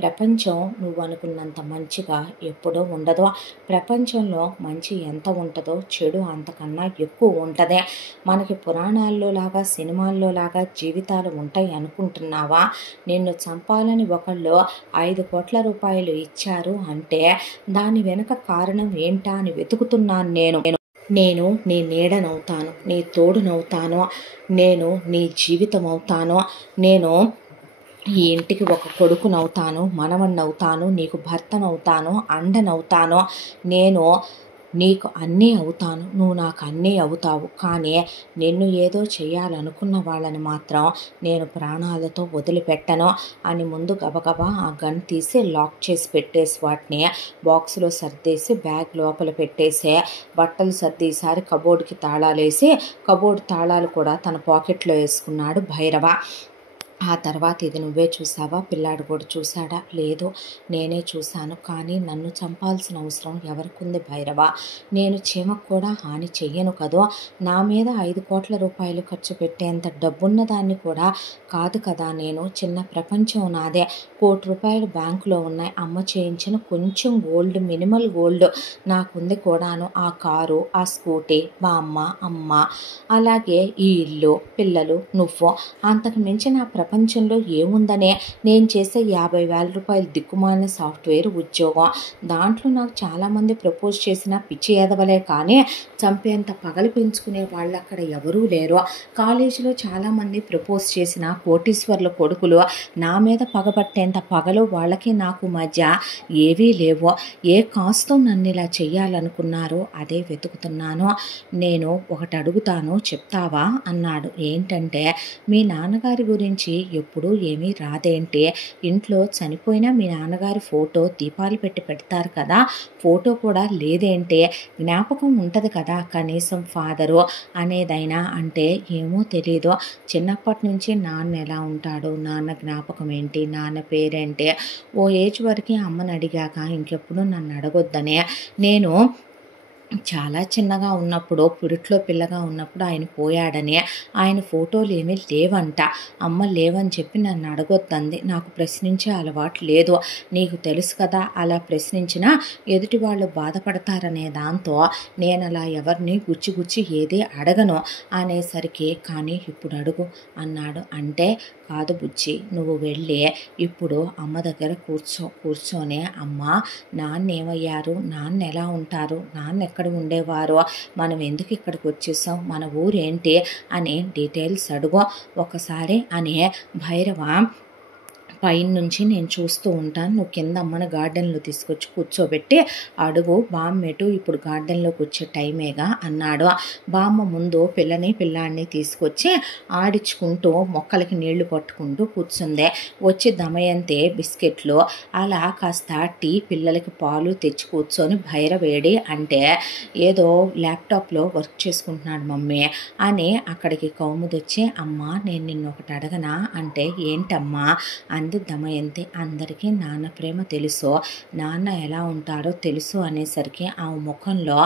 ప్రపంచం నువ్వు అనుకున్నంత మంచిగా ఎప్పుడూ ఉండదు. ప్రపంచంలో మంచి ఎంత ఉంటుందో చెడు అంతకన్నా ఎక్కువ ఉంటుంది. మనకి పురాణాల్లో లాగా, సినిమాల్లో లాగా జీవితాలు ఉంటాయి అనుకుంటున్నావా? నిన్ను చంపాలని ఒకళ్ళు 5 కోట్ల రూపాయలు ఇచ్చారు అంటే దాని వెనుక కారణం ఏంటా అని వెతుకుతున్నాను నేను నీ నీడనవుతాను, నీ తోడునవుతాను, నేను నీ జీవితం అవుతాను, నేను ఈ ఇంటికి ఒక కొడుకునవుతాను, మనవణ్ణవుతాను, నీకు భర్తనవుతాను, అండనవుతాను, నేను నీకు అన్నీ అవుతాను, నువ్వు నాకు అన్నీ అవుతావు. కానీ నిన్ను ఏదో చేయాలనుకున్న వాళ్ళని మాత్రం నేను ప్రాణాలతో వదిలిపెట్టను అని ముందు గబగబా ఆ గన్ తీసి లాక్ చేసి పెట్టేసి వాటిని బాక్స్లో సర్దేసి బ్యాగ్ లోపల పెట్టేసి బట్టలు సర్ది ఈసారి కబోర్డ్కి తాళాలేసి కబోర్డ్ తాళాలు కూడా తన పాకెట్లో వేసుకున్నాడు భైరవ. ఆ తర్వాత ఇది నువ్వే చూసావా, పిల్లాడు కూడా చూశాడా? లేదు, నేనే చూశాను. కానీ నన్ను చంపాల్సిన అవసరం ఎవరికుంది భైరవ? నేను చీమకు కూడా హాని చెయ్యను కదా. నా మీద 5 కోట్ల రూపాయలు ఖర్చు పెట్టేంత డబ్బున్న దాన్ని కూడా కాదు కదా నేను. చిన్న ప్రపంచం నాదే. 1 కోటి రూపాయలు బ్యాంకులో ఉన్నాయి. అమ్మ చేయించిన కొంచెం గోల్డ్, మినిమల్ గోల్డ్ నాకుంది కూడాను. ఆ కారు, ఆ స్కూటీ, బామ్మ, అమ్మ, అలాగే ఈ ఇల్లు, పిల్లలు, నువ్వు. అంతకు మించి నా ప్రపంచంలో ఏముందనే నేను చేసే 50,000 రూపాయలు దిక్కుమాలిన సాఫ్ట్వేర్ ఉద్యోగం. దాంట్లో నాకు చాలామంది ప్రపోజ్ చేసిన పిచ్చి ఎదవలే కానీ చంపేంత పగలు పెంచుకునే వాళ్ళు అక్కడ ఎవరూ లేరు. కాలేజీలో చాలామంది ప్రపోజ్ చేసిన కోటీశ్వర్ల కొడుకులు నా మీద పగబట్టేంత పగలు వాళ్ళకి నాకు మధ్య ఏవీ లేవు. ఏ కాస్తో నన్ను ఇలా చెయ్యాలనుకున్నారో అదే వెతుకుతున్నాను. నేను ఒకటి అడుగుతాను, చెప్తావా అన్నాడు. ఏంటంటే, మీ నాన్నగారి గురించి ఎప్పుడూ ఏమీ రాదేంటి? ఇంట్లో చనిపోయినా మీ నాన్నగారి ఫోటో దీపాలు పెట్టి పెడతారు కదా, ఫోటో కూడా లేదేంటి? జ్ఞాపకం ఉంటుంది కదా కనీసం ఫాదరు అనేదైనా అంటే. ఏమో తెలీదు, చిన్నప్పటి నుంచి నాన్న ఎలా ఉంటాడు, నాన్న జ్ఞాపకం ఏంటి, నాన్న పేరేంటి, ఓ ఏజ్ వరకు అమ్మని అడిగాక ఇంకెప్పుడు నన్ను అడగొద్దనే. నేను చాలా చిన్నగా ఉన్నప్పుడు, పురిట్లో పిల్లగా ఉన్నప్పుడు ఆయన పోయాడని, ఆయన ఫోటోలు ఏమీ లేవంట. అమ్మ లేవని చెప్పి నన్ను అడగొద్దంది. నాకు ప్రశ్నించే అలవాటు లేదు. నీకు తెలుసు కదా, అలా ప్రశ్నించినా ఎదుటి వాళ్ళు బాధపడతారనే దాంతో నేను అలా ఎవరిని గుచ్చి ఏది అడగను అనేసరికి, కానీ ఇప్పుడు అడుగు అన్నాడు. అంటే, కాదు బుజ్జి, నువ్వు వెళ్ళి ఇప్పుడు అమ్మ దగ్గర కూర్చొని అమ్మ నాన్న ఏమయ్యారు, నాన్న ఎలా ఉంటారు, నాన్న ఎక్కడ ఉండేవారు, మనం ఎందుకు ఇక్కడికి వచ్చేసాం, మన ఊరేంటి అని డీటెయిల్స్ అడుగు ఒకసారి అనే. భైరవ పైన నుంచి నేను చూస్తూ ఉంటాను, నువ్వు కింద అమ్మను గార్డెన్లో తీసుకొచ్చి కూర్చోబెట్టి అడుగు, బామ్మేటు ఇప్పుడు గార్డెన్లోకి వచ్చే టైమేగా అన్నాడు. బామ్మ ముందు పిల్లాడిని తీసుకొచ్చి ఆడించుకుంటూ మొక్కలకి నీళ్లు పట్టుకుంటూ కూర్చుంది. వచ్చి దమయంతి బిస్కెట్లు అలా కాస్త టీ, పిల్లలకి పాలు తెచ్చి కూర్చొని భైరవేడి అంటే, ఏదో ల్యాప్టాప్లో వర్క్ చేసుకుంటున్నాడు మమ్మీ అని అక్కడికి కౌముది వచ్చి, అమ్మ నేను నిన్ను ఒకటి అడగనా అంటే, ఏంటమ్మా అంది దమయంతి. అందరికీ నాన్న ప్రేమ తెలుసు, నాన్న ఎలా ఉంటారో తెలుసు అనేసరికి ఆ ముఖంలో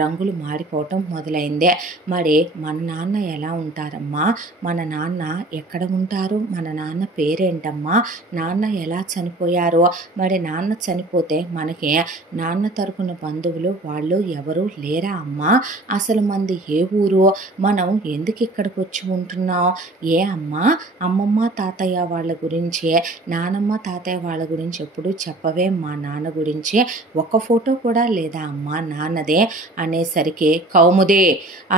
రంగులు మారిపోవటం మొదలైంది. మరి మన నాన్న ఎలా ఉంటారమ్మా, మన నాన్న ఎక్కడ ఉంటారు, మన నాన్న పేరేంటమ్మా, నాన్న ఎలా చనిపోయారో, మరి నాన్న చనిపోతే మనకి నాన్న తరపున బంధువులు వాళ్ళు ఎవరు లేరా అమ్మా, అసలు మంది ఏ ఊరు, మనం ఎందుకు ఇక్కడికి వచ్చి ఉంటున్నాం, ఏ అమ్మా అమ్మమ్మ తాతయ్య వాళ్ళ గురించి, నానమ్మ తాతయ్య వాళ్ళ గురించి ఎప్పుడు చెప్పవే, మా నాన్న గురించి ఒక ఫోటో కూడా లేదా అమ్మా నాన్నదే అనేసరికి, కౌముదే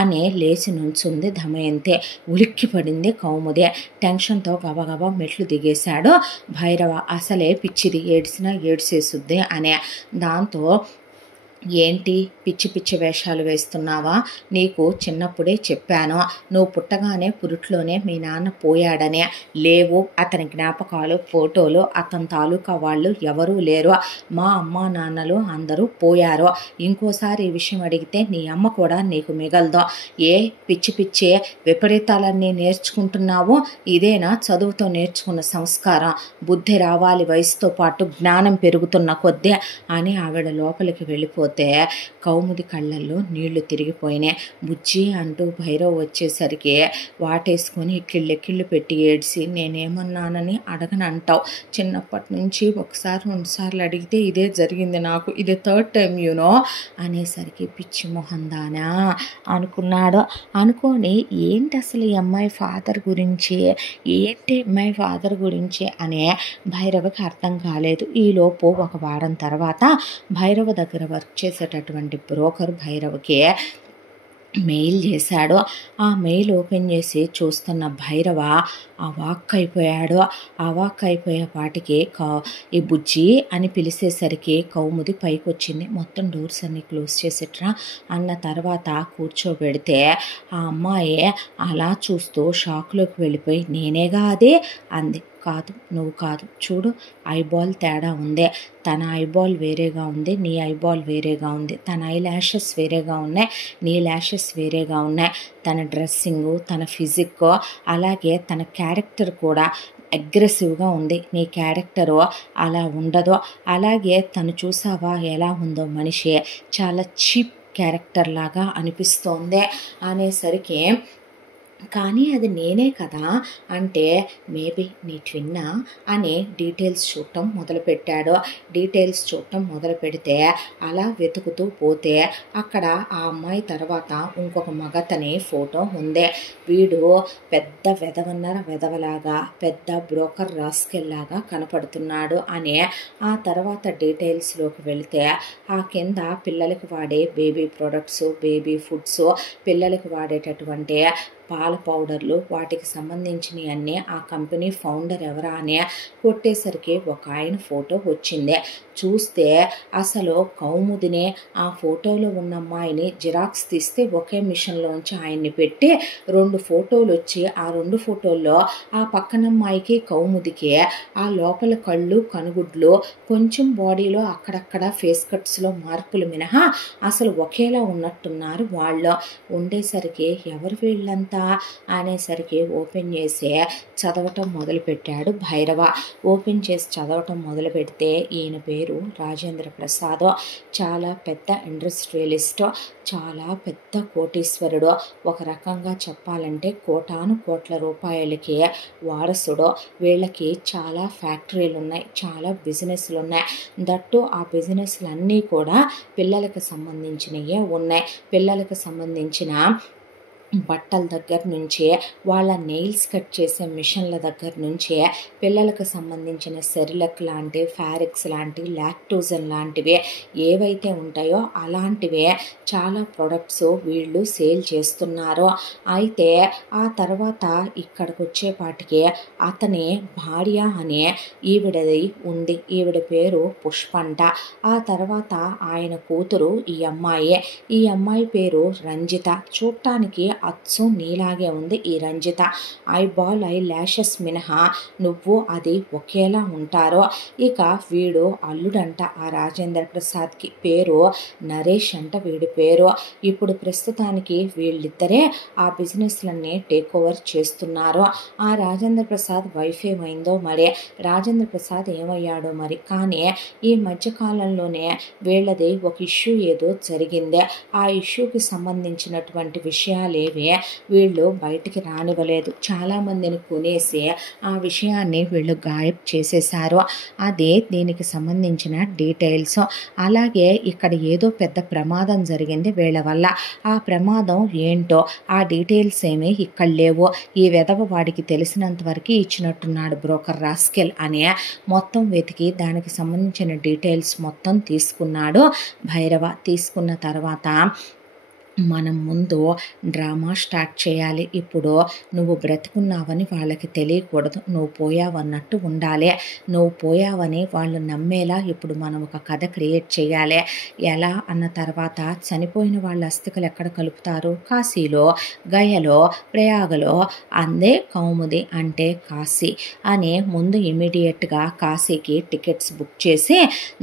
అని లేచి నుంచుంది దమయంతి. ఉలిక్కి పడింది కౌముదే. టెన్షన్తో గబగబా మెట్లు దిగేశాడు భైరవ. అసలే పిచ్చిది, ఏడ్చినా ఏడ్చేసుద్ది అనే. దాంతో, ఏంటి పిచ్చి వేషాలు వేస్తున్నావా, నీకు చిన్నప్పుడే చెప్పాను, నువ్వు పుట్టగానే పురిట్లోనే మీ నాన్న పోయాడనే, లేవు అతని జ్ఞాపకాలు, ఫోటోలు, అతని తాలూకా వాళ్ళు ఎవరూ లేరు, మా అమ్మ నాన్నలు అందరూ పోయారు, ఇంకోసారి ఈ విషయం అడిగితే నీ అమ్మ కూడా నీకు మిగలదు, ఏ పిచ్చి విపరీతాలన్నీ నేర్చుకుంటున్నావు, ఇదేనా చదువుతో నేర్చుకున్న సంస్కారం, బుద్ధి రావాలి వయసుతో పాటు జ్ఞానం పెరుగుతున్న కొద్దీ అని ఆవిడ లోపలికి వెళ్ళిపోతే కౌముది కళ్ళల్లో నీళ్లు తిరిగిపోయినాయి. బుజ్జి అంటూ భైరవ్ వచ్చేసరికి వాటేసుకొని ఎక్కిళ్ళు పెట్టి ఏడ్చి, నేనేమన్నానని అడగనంటావు, చిన్నప్పటి నుంచి ఒకసారి 2 సార్లు అడిగితే ఇదే జరిగింది నాకు, ఇది 3rd టైం యూనో అనేసరికి, పిచ్చి మొహందానా అనుకున్నాడు. అనుకొని ఏంటి అసలు ఈ అమ్మాయి ఫాదర్ గురించి, అనే భైరవకి అర్థం కాలేదు. ఈలోపు ఒక వారం తర్వాత భైరవ దగ్గర వర్క్ చేసేటటువంటి బ్రోకర్ భైరవకి మెయిల్ చేశాడు. ఆ మెయిల్ ఓపెన్ చేసి చూస్తున్న భైరవ అవాక్కైపోయేపాటికి ఈ బుజ్జి అని పిలిచేసరికి కౌముది పైకి వచ్చింది. మొత్తం డోర్స్ అన్ని క్లోజ్ చేసిట్రా అన్న తర్వాత కూర్చోబెడితే ఆ అమ్మాయి అలా చూస్తూ షాక్లోకి వెళ్ళిపోయి, నేనేగా అదే అంది. కాదు, నువ్వు కాదు, చూడు ఐబాల్ తేడా ఉంది, తన ఐబాల్ వేరేగా ఉంది, నీ ఐబాల్ వేరేగా ఉంది, తన ఐ ల్యాషెస్ వేరేగా ఉన్నాయి, నీ ల్యాషెస్ వేరేగా ఉన్నాయి, తన డ్రెస్సింగు, తన ఫిజిక్, అలాగే తన క్యారెక్టర్ కూడా అగ్రెసివ్గా ఉంది, నీ క్యారెక్టరు అలా ఉండదు, అలాగే తను చూసావా ఎలా ఉందో మనిషి, చాలా చీప్ క్యారెక్టర్ లాగా అనిపిస్తోంది అనేసరికి కానీ అది నేనే కదా అంటే, మేబీ నీ ట్విన్నా అని డీటెయిల్స్ చూడటం మొదలుపెట్టాడు. డీటెయిల్స్ చూడటం మొదలు పెడితే అలా వెతుకుతూ పోతే అక్కడ ఆ అమ్మాయి తర్వాత ఇంకొక మగతని ఫోటో ఉంది. వీడు పెద్ద వెధవలాగా, పెద్ద బ్రోకర్ రాస్కెల్లాగా కనపడుతున్నాడు అని ఆ తర్వాత డీటెయిల్స్లోకి వెళితే ఆ కింద పిల్లలకి వాడే బేబీ ప్రొడక్ట్స్, బేబీ ఫుడ్స్, పిల్లలకి వాడేటటువంటి పాల పౌడర్లు, వాటికి సంబంధించినవి అన్నీ ఆ కంపెనీ ఫౌండర్ ఎవరా అని కొట్టేసరికి ఒక ఆయన ఫోటో వచ్చింది. చూస్తే అసలు కౌముదినే ఆ ఫోటోలో ఉన్న అమ్మాయిని జిరాక్స్ తీస్తే ఒకే మిషన్లోంచి ఆయన్ని పెట్టి 2 ఫోటోలు వచ్చి ఆ 2 ఫోటోల్లో ఆ పక్కన అమ్మాయికి కౌముదికి ఆ లోపల కళ్ళు, కనుగుడ్లు, కొంచెం బాడీలో అక్కడక్కడ ఫేస్ కట్స్లో మార్పులు మినహా అసలు ఒకేలా ఉన్నట్టున్నారు. వాళ్ళు ఉండేసరికి ఎవరు వీళ్ళంతా అనేసరికి ఓపెన్ చేసి చదవటం మొదలుపెట్టాడు భైరవ. ఓపెన్ చేసి చదవటం మొదలు పెడితే ఈయన పేరు రాజేంద్ర ప్రసాద్. చాలా పెద్ద ఇండస్ట్రియలిస్ట్, చాలా పెద్ద కోటీశ్వరుడు. ఒక రకంగా చెప్పాలంటే కోటాను కోట్ల రూపాయలకి వారసుడు. వీళ్ళకి చాలా ఫ్యాక్టరీలు ఉన్నాయి, చాలా బిజినెస్లు ఉన్నాయి. దట్టు ఆ బిజినెస్లన్నీ కూడా పిల్లలకు సంబంధించినవే ఉన్నాయి. పిల్లలకు సంబంధించిన బట్టల దగ్గర నుంచి, వాళ్ళ నెయిల్స్ కట్ చేసే మిషన్ల దగ్గర నుంచి, పిల్లలకు సంబంధించిన సెరిలక్ లాంటి, ఫారిక్స్ లాంటి, లాక్టోజన్ లాంటివి ఏవైతే ఉంటాయో అలాంటివే చాలా ప్రొడక్ట్స్ వీళ్ళు సేల్ చేస్తున్నారు. అయితే ఆ తర్వాత ఇక్కడికి వచ్చేపాటికి అతని భార్య అనే ఈవిడది ఉంది. ఈవిడ పేరు పుష్పంట. ఆ తర్వాత ఆయన కూతురు ఈ అమ్మాయి పేరు రంజిత. చూడటానికి అచ్చు నీలాగే ఉంది ఈ రంజిత. ఐ ల్యాషెస్ మినహా నువ్వు అది ఒకేలా ఉంటారో. ఇక వీడు అల్లుడంట ఆ రాజేంద్ర ప్రసాద్కి. పేరు నరేష్ అంట వీడి పేరు. ఇప్పుడు ప్రస్తుతానికి వీళ్ళిద్దరే ఆ బిజినెస్లన్నీ టేక్ ఓవర్ చేస్తున్నారు. ఆ రాజేంద్ర ప్రసాద్ వైఫ్ ఏమైందో మరి, రాజేంద్ర ప్రసాద్ ఏమయ్యాడో మరి. కానీ ఈ మధ్యకాలంలోనే వీళ్ళది ఒక ఇష్యూ ఏదో జరిగిందే. ఆ ఇష్యూకి సంబంధించినటువంటి విషయాలేవి వీళ్ళు బయటికి రానివ్వలేదు. చాలామందిని కొనేసి ఆ విషయాన్ని వీళ్ళు గాయబ్ చేసేశారు. అదే దీనికి సంబంధించిన డీటెయిల్స్. అలాగే ఇక్కడ ఏదో పెద్ద ప్రమాదం జరిగింది వీళ్ళ వల్ల. ఆ ప్రమాదం ఏంటో ఆ డీటెయిల్స్ ఏమీ ఇక్కడ లేవు. ఈ వెధవ వాడికి తెలిసినంత వరకు ఇచ్చినట్టున్నాడు బ్రోకర్ రాస్కెల్ అని. మొత్తం వెతికి దానికి సంబంధించిన డీటెయిల్స్ మొత్తం తీసుకున్నాడు భైరవ. తీసుకున్న తర్వాత మనం ముందు డ్రామా స్టార్ట్ చేయాలి. ఇప్పుడు నువ్వు బ్రతుకున్నావని వాళ్ళకి తెలియకూడదు, నువ్వు పోయావన్నట్టు ఉండాలి. నువ్వు పోయావని వాళ్ళు నమ్మేలా ఇప్పుడు మనం ఒక కథ క్రియేట్ చేయాలి. ఎలా అన్న తర్వాత చనిపోయిన వాళ్ళ అస్థికలు ఎక్కడ కలుపుతారు? కాశీలో, గయలో, ప్రయాగలో. అందే కౌముది అంటే కాశీ అని ముందు ఇమీడియట్గా కాశీకి టికెట్స్ బుక్ చేసి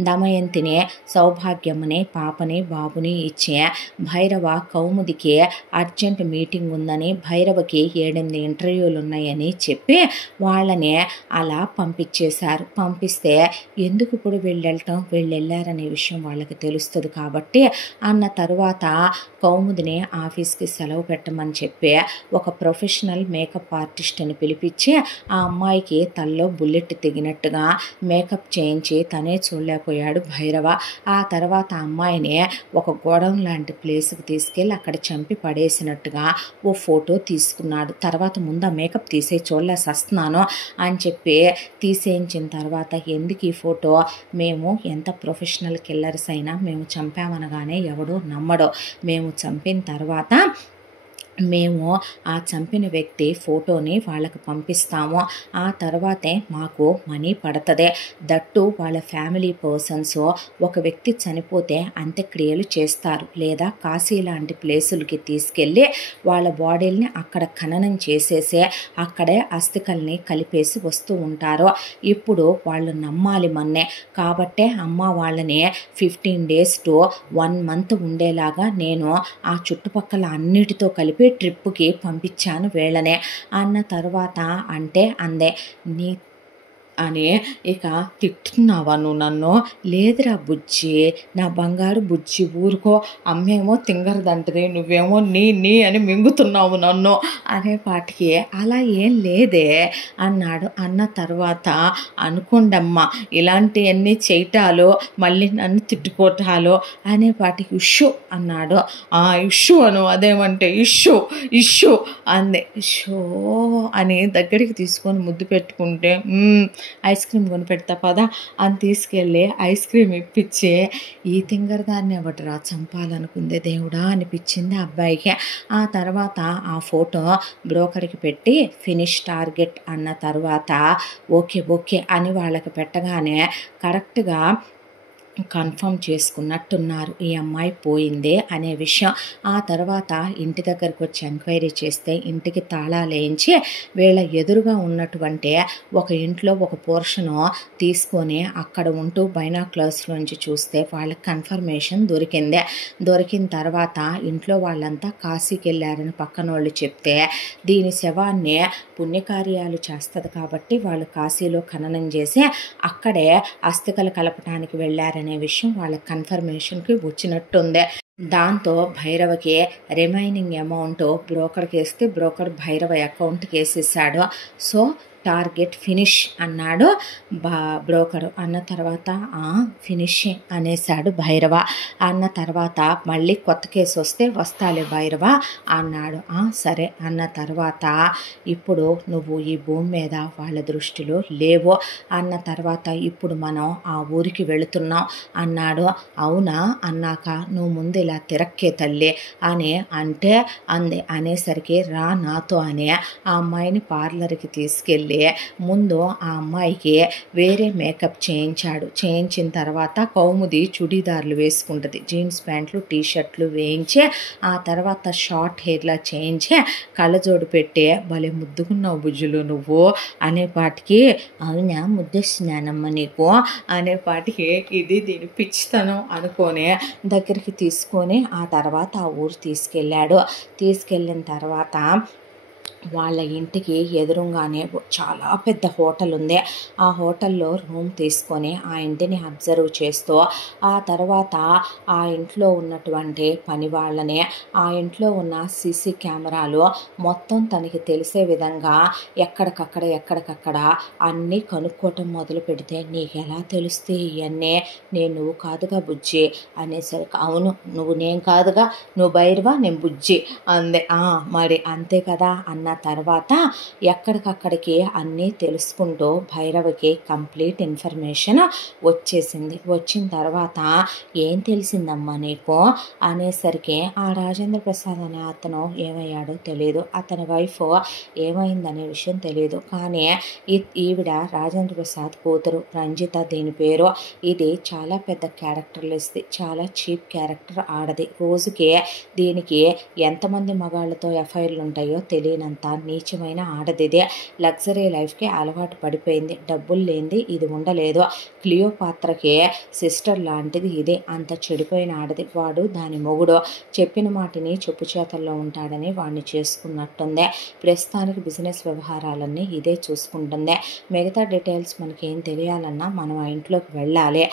దమయంతిని, సౌభాగ్యముని, పాపని, బాబుని ఇచ్చే భైరవ కౌముదికి అర్జెంట్ మీటింగ్ ఉందని, భైరవకి 7-8 ఇంటర్వ్యూలు ఉన్నాయని చెప్పి వాళ్ళని అలా పంపించేశారు. పంపిస్తే ఎందుకు ఇప్పుడు వెళ్ళారనే విషయం వాళ్ళకి తెలుస్తుంది కాబట్టి అన్న తర్వాత కౌముదిని ఆఫీస్కి సెలవు పెట్టమని చెప్పి ఒక ప్రొఫెషనల్ మేకప్ ఆర్టిస్ట్ని పిలిపించి ఆ అమ్మాయికి తల్లో బుల్లెట్ తెగినట్టుగా మేకప్ చేయించి తనే చూడలేకపోయాడు భైరవ. ఆ తర్వాత ఆ అమ్మాయిని ఒక గోడౌన్ లాంటి ప్లేస్కి తీసుకెళ్ళి అక్కడ చంపి పడేసినట్టుగా ఓ ఫోటో తీసుకున్నాడు. తర్వాత ముందు ఆ మేకప్ తీసే చూడలే సస్తున్నాను అని చెప్పి తీసేయించిన తర్వాత ఎందుకు ఈ ఫోటో, మేము ఎంత ప్రొఫెషనల్ కిల్లర్స్ అయినా మేము చంపామనగానే ఎవడో నమ్మడో. మేము చంపిన తర్వాత మేము ఆ చంపిన వ్యక్తి ఫోటోని వాళ్ళకి పంపిస్తాము. ఆ తర్వాతే మాకు మనీ పడుతుంది. దట్టు వాళ్ళ ఫ్యామిలీ పర్సన్స్ ఒక వ్యక్తి చనిపోతే అంత్యక్రియలు చేస్తారు, లేదా కాశీ లాంటి ప్లేసులకి తీసుకెళ్ళి వాళ్ళ బాడీల్ని అక్కడ ఖననం చేసేసి అక్కడే అస్థికల్ని కలిపేసి వస్తూ ఉంటారు. ఇప్పుడు వాళ్ళు నమ్మాలి మన్నే కాబట్టే అమ్మ వాళ్ళని 15 days to 1 month ఉండేలాగా నేను ఆ చుట్టుపక్కల అన్నిటితో కలిపి ట్రిప్కి పంపించాను వీళ్ళనే అన్న తర్వాత అంటే అందే నీ అని ఇక తిట్టున్నావా నువ్వు నన్ను? లేదురా బుజ్జి, నా బంగారు బుజ్జి, ఊరుకో, అమ్మేమో తింగరదంటది, నువ్వేమో నీ అని మింగుతున్నావు నన్ను అనేపాటికి అలా ఏం లేదే అన్నాడు. అన్న తర్వాత అనుకోండమ్మా ఇలాంటివన్నీ చేయటాలు మళ్ళీ నన్ను తిట్టుకోటాలు అనేపాటికి ఇష్యూ అన్నాడు. ఇష్యూ అను, అదేమంటే ఇష్యూ అంది. ఇష్యూ అని దగ్గరికి తీసుకొని ముద్దు పెట్టుకుంటే ఐస్ క్రీమ్ కొనిపెడతా పదా అని తీసుకెళ్ళి ఐస్ క్రీమ్ ఇప్పించి ఈ తింగరదాన్ని ఎవడరా చంపాలనుకుందే దేవుడా అనిపించింది అబ్బాయికి. ఆ తర్వాత ఆ ఫోటో బ్రోకర్కి పెట్టి ఫినిష్ టార్గెట్ అన్న తర్వాత ఓకే అని వాళ్ళకి పెట్టగానే కరెక్ట్గా కన్ఫర్మ్ చేసుకున్నట్టున్నారు ఈ అమ్మాయి పోయిందే అనే విషయం. ఆ తర్వాత ఇంటి దగ్గరకు వచ్చి ఎంక్వైరీ చేస్తే ఇంటికి తాళాలు వేయించి వీళ్ళ ఎదురుగా ఉన్నటువంటి ఒక ఇంట్లో ఒక పోర్షను తీసుకొని అక్కడ ఉంటూ బైనాక్యులర్స్లోంచి చూస్తే వాళ్ళకి కన్ఫర్మేషన్ దొరికింది. దొరికిన తర్వాత ఇంట్లో వాళ్ళంతా కాశీకి వెళ్ళారని పక్కన వాళ్ళు చెప్తే దీని శవాన్ని పుణ్యకార్యాలు చేస్తుంది కాబట్టి వాళ్ళు కాశీలో ఖననం చేసి అక్కడే అస్థికలు కలపటానికి వెళ్ళారని అనే విషయం వాళ్ళ కన్ఫర్మేషన్కి వచ్చినట్టుంది. దాంతో భైరవకి రిమైనింగ్ అమౌంట్ బ్రోకర్కి వేస్తే బ్రోకర్ భైరవ అకౌంట్కి వేసేసాడు. సో టార్గెట్ ఫినిష్ అన్నాడు బ్రోకరు. అన్న తర్వాత ఫినిష్ అనేసాడు భైరవ. అన్న తర్వాత మళ్ళీ కొత్త కేసు వస్తే వస్తాలే భైరవ అన్నాడు. సరే అన్న తర్వాత ఇప్పుడు నువ్వు ఈ భూమి మీద వాళ్ళ దృష్టిలో లేవు అన్న తర్వాత ఇప్పుడు మనం ఆ ఊరికి వెళుతున్నాం అన్నాడు. అవునా అన్నాక నువ్వు ముందు ఇలా తిరక్కే తల్లి అని అంటే అంది. అనేసరికి రా నాతో అని ఆ అమ్మాయిని పార్లర్కి తీసుకెళ్ళి ముందు ఆ అమ్మాయికి వేరే మేకప్ చేయించాడు. చేయించిన తర్వాత కౌముది చుడీదార్లు వేసుకుంటుంది, జీన్స్ ప్యాంట్లు టీ షర్ట్లు వేయించి ఆ తర్వాత షార్ట్ హెయిర్లా చేయించి కళ్ళజోడు పెట్టి భలే ముద్దుకున్నావు బుజ్జులు నువ్వు అనేపాటికి అవునా ముద్దేస్తున్నానమ్మ నీకు అనేపాటికి ఇది దీని పిచ్చితనం అనుకొని దగ్గరికి తీసుకొని ఆ తర్వాత ఆ ఊరు తీసుకెళ్ళాడు. తీసుకెళ్ళిన తర్వాత వాళ్ళ ఇంటికి ఎదురుగానే చాలా పెద్ద హోటల్ ఉంది. ఆ హోటల్లో రూమ్ తీసుకొని ఆ ఇంటిని అబ్జర్వ్ చేస్తూ ఆ తర్వాత ఆ ఇంట్లో ఉన్నటువంటి పని వాళ్ళని ఆ ఇంట్లో ఉన్న సీసీ కెమెరాలు మొత్తం తనకి తెలిసే విధంగా ఎక్కడికక్కడ అన్నీ కనుక్కోవటం మొదలు పెడితే నీకు ఎలా తెలుస్తే ఇవన్నీ నువ్వు కాదుగా బుజ్జి అనేసరికి అవును నువ్వు నేను కాదుగా, నువ్వు భైరవ నేను బుజ్జి అందే. మరి అంతే కదా అన్న తర్వాత ఎక్కడికక్కడికి అన్నీ తెలుసుకుంటూ భైరవకి కంప్లీట్ ఇన్ఫర్మేషన్ వచ్చేసింది. వచ్చిన తర్వాత ఏం తెలిసిందమ్మా నీకు అనేసరికి ఆ రాజేంద్ర ప్రసాద్ అనే అతను ఏమయ్యాడో తెలియదు, అతని వైఫ్ ఏమైందనే విషయం తెలియదు. కానీ ఈవిడ రాజేంద్ర ప్రసాద్ కూతురు రంజిత దీని పేరు. ఇది చాలా పెద్ద క్యారెక్టర్లు ఇస్తుంది, చాలా చీప్ క్యారెక్టర్ ఆడది. రోజుకి దీనికి ఎంతమంది మగాళ్ళతో ఎఫ్ఐఆర్లు ఉంటాయో తెలియనంత నీచమైన ఆడదిదే. లగ్జరీ లైఫ్కి అలవాటు పడిపోయింది, డబ్బులు లేనిది ఇది ఉండలేదు. క్లియోపాత్రకి సిస్టర్ లాంటిది ఇదే, అంత చెడిపోయిన ఆడది. వాడు దాని మొగుడు, చెప్పిన మాటిని చెప్పు చేతల్లో ఉంటాడని వాడిని చేసుకున్నట్టుంది. ప్రస్తుతానికి బిజినెస్ వ్యవహారాలన్నీ ఇదే చూసుకుంటుంది. మిగతా డీటెయిల్స్ మనకేం తెలియాలన్నా మనం ఆ ఇంట్లోకి వెళ్ళాలి.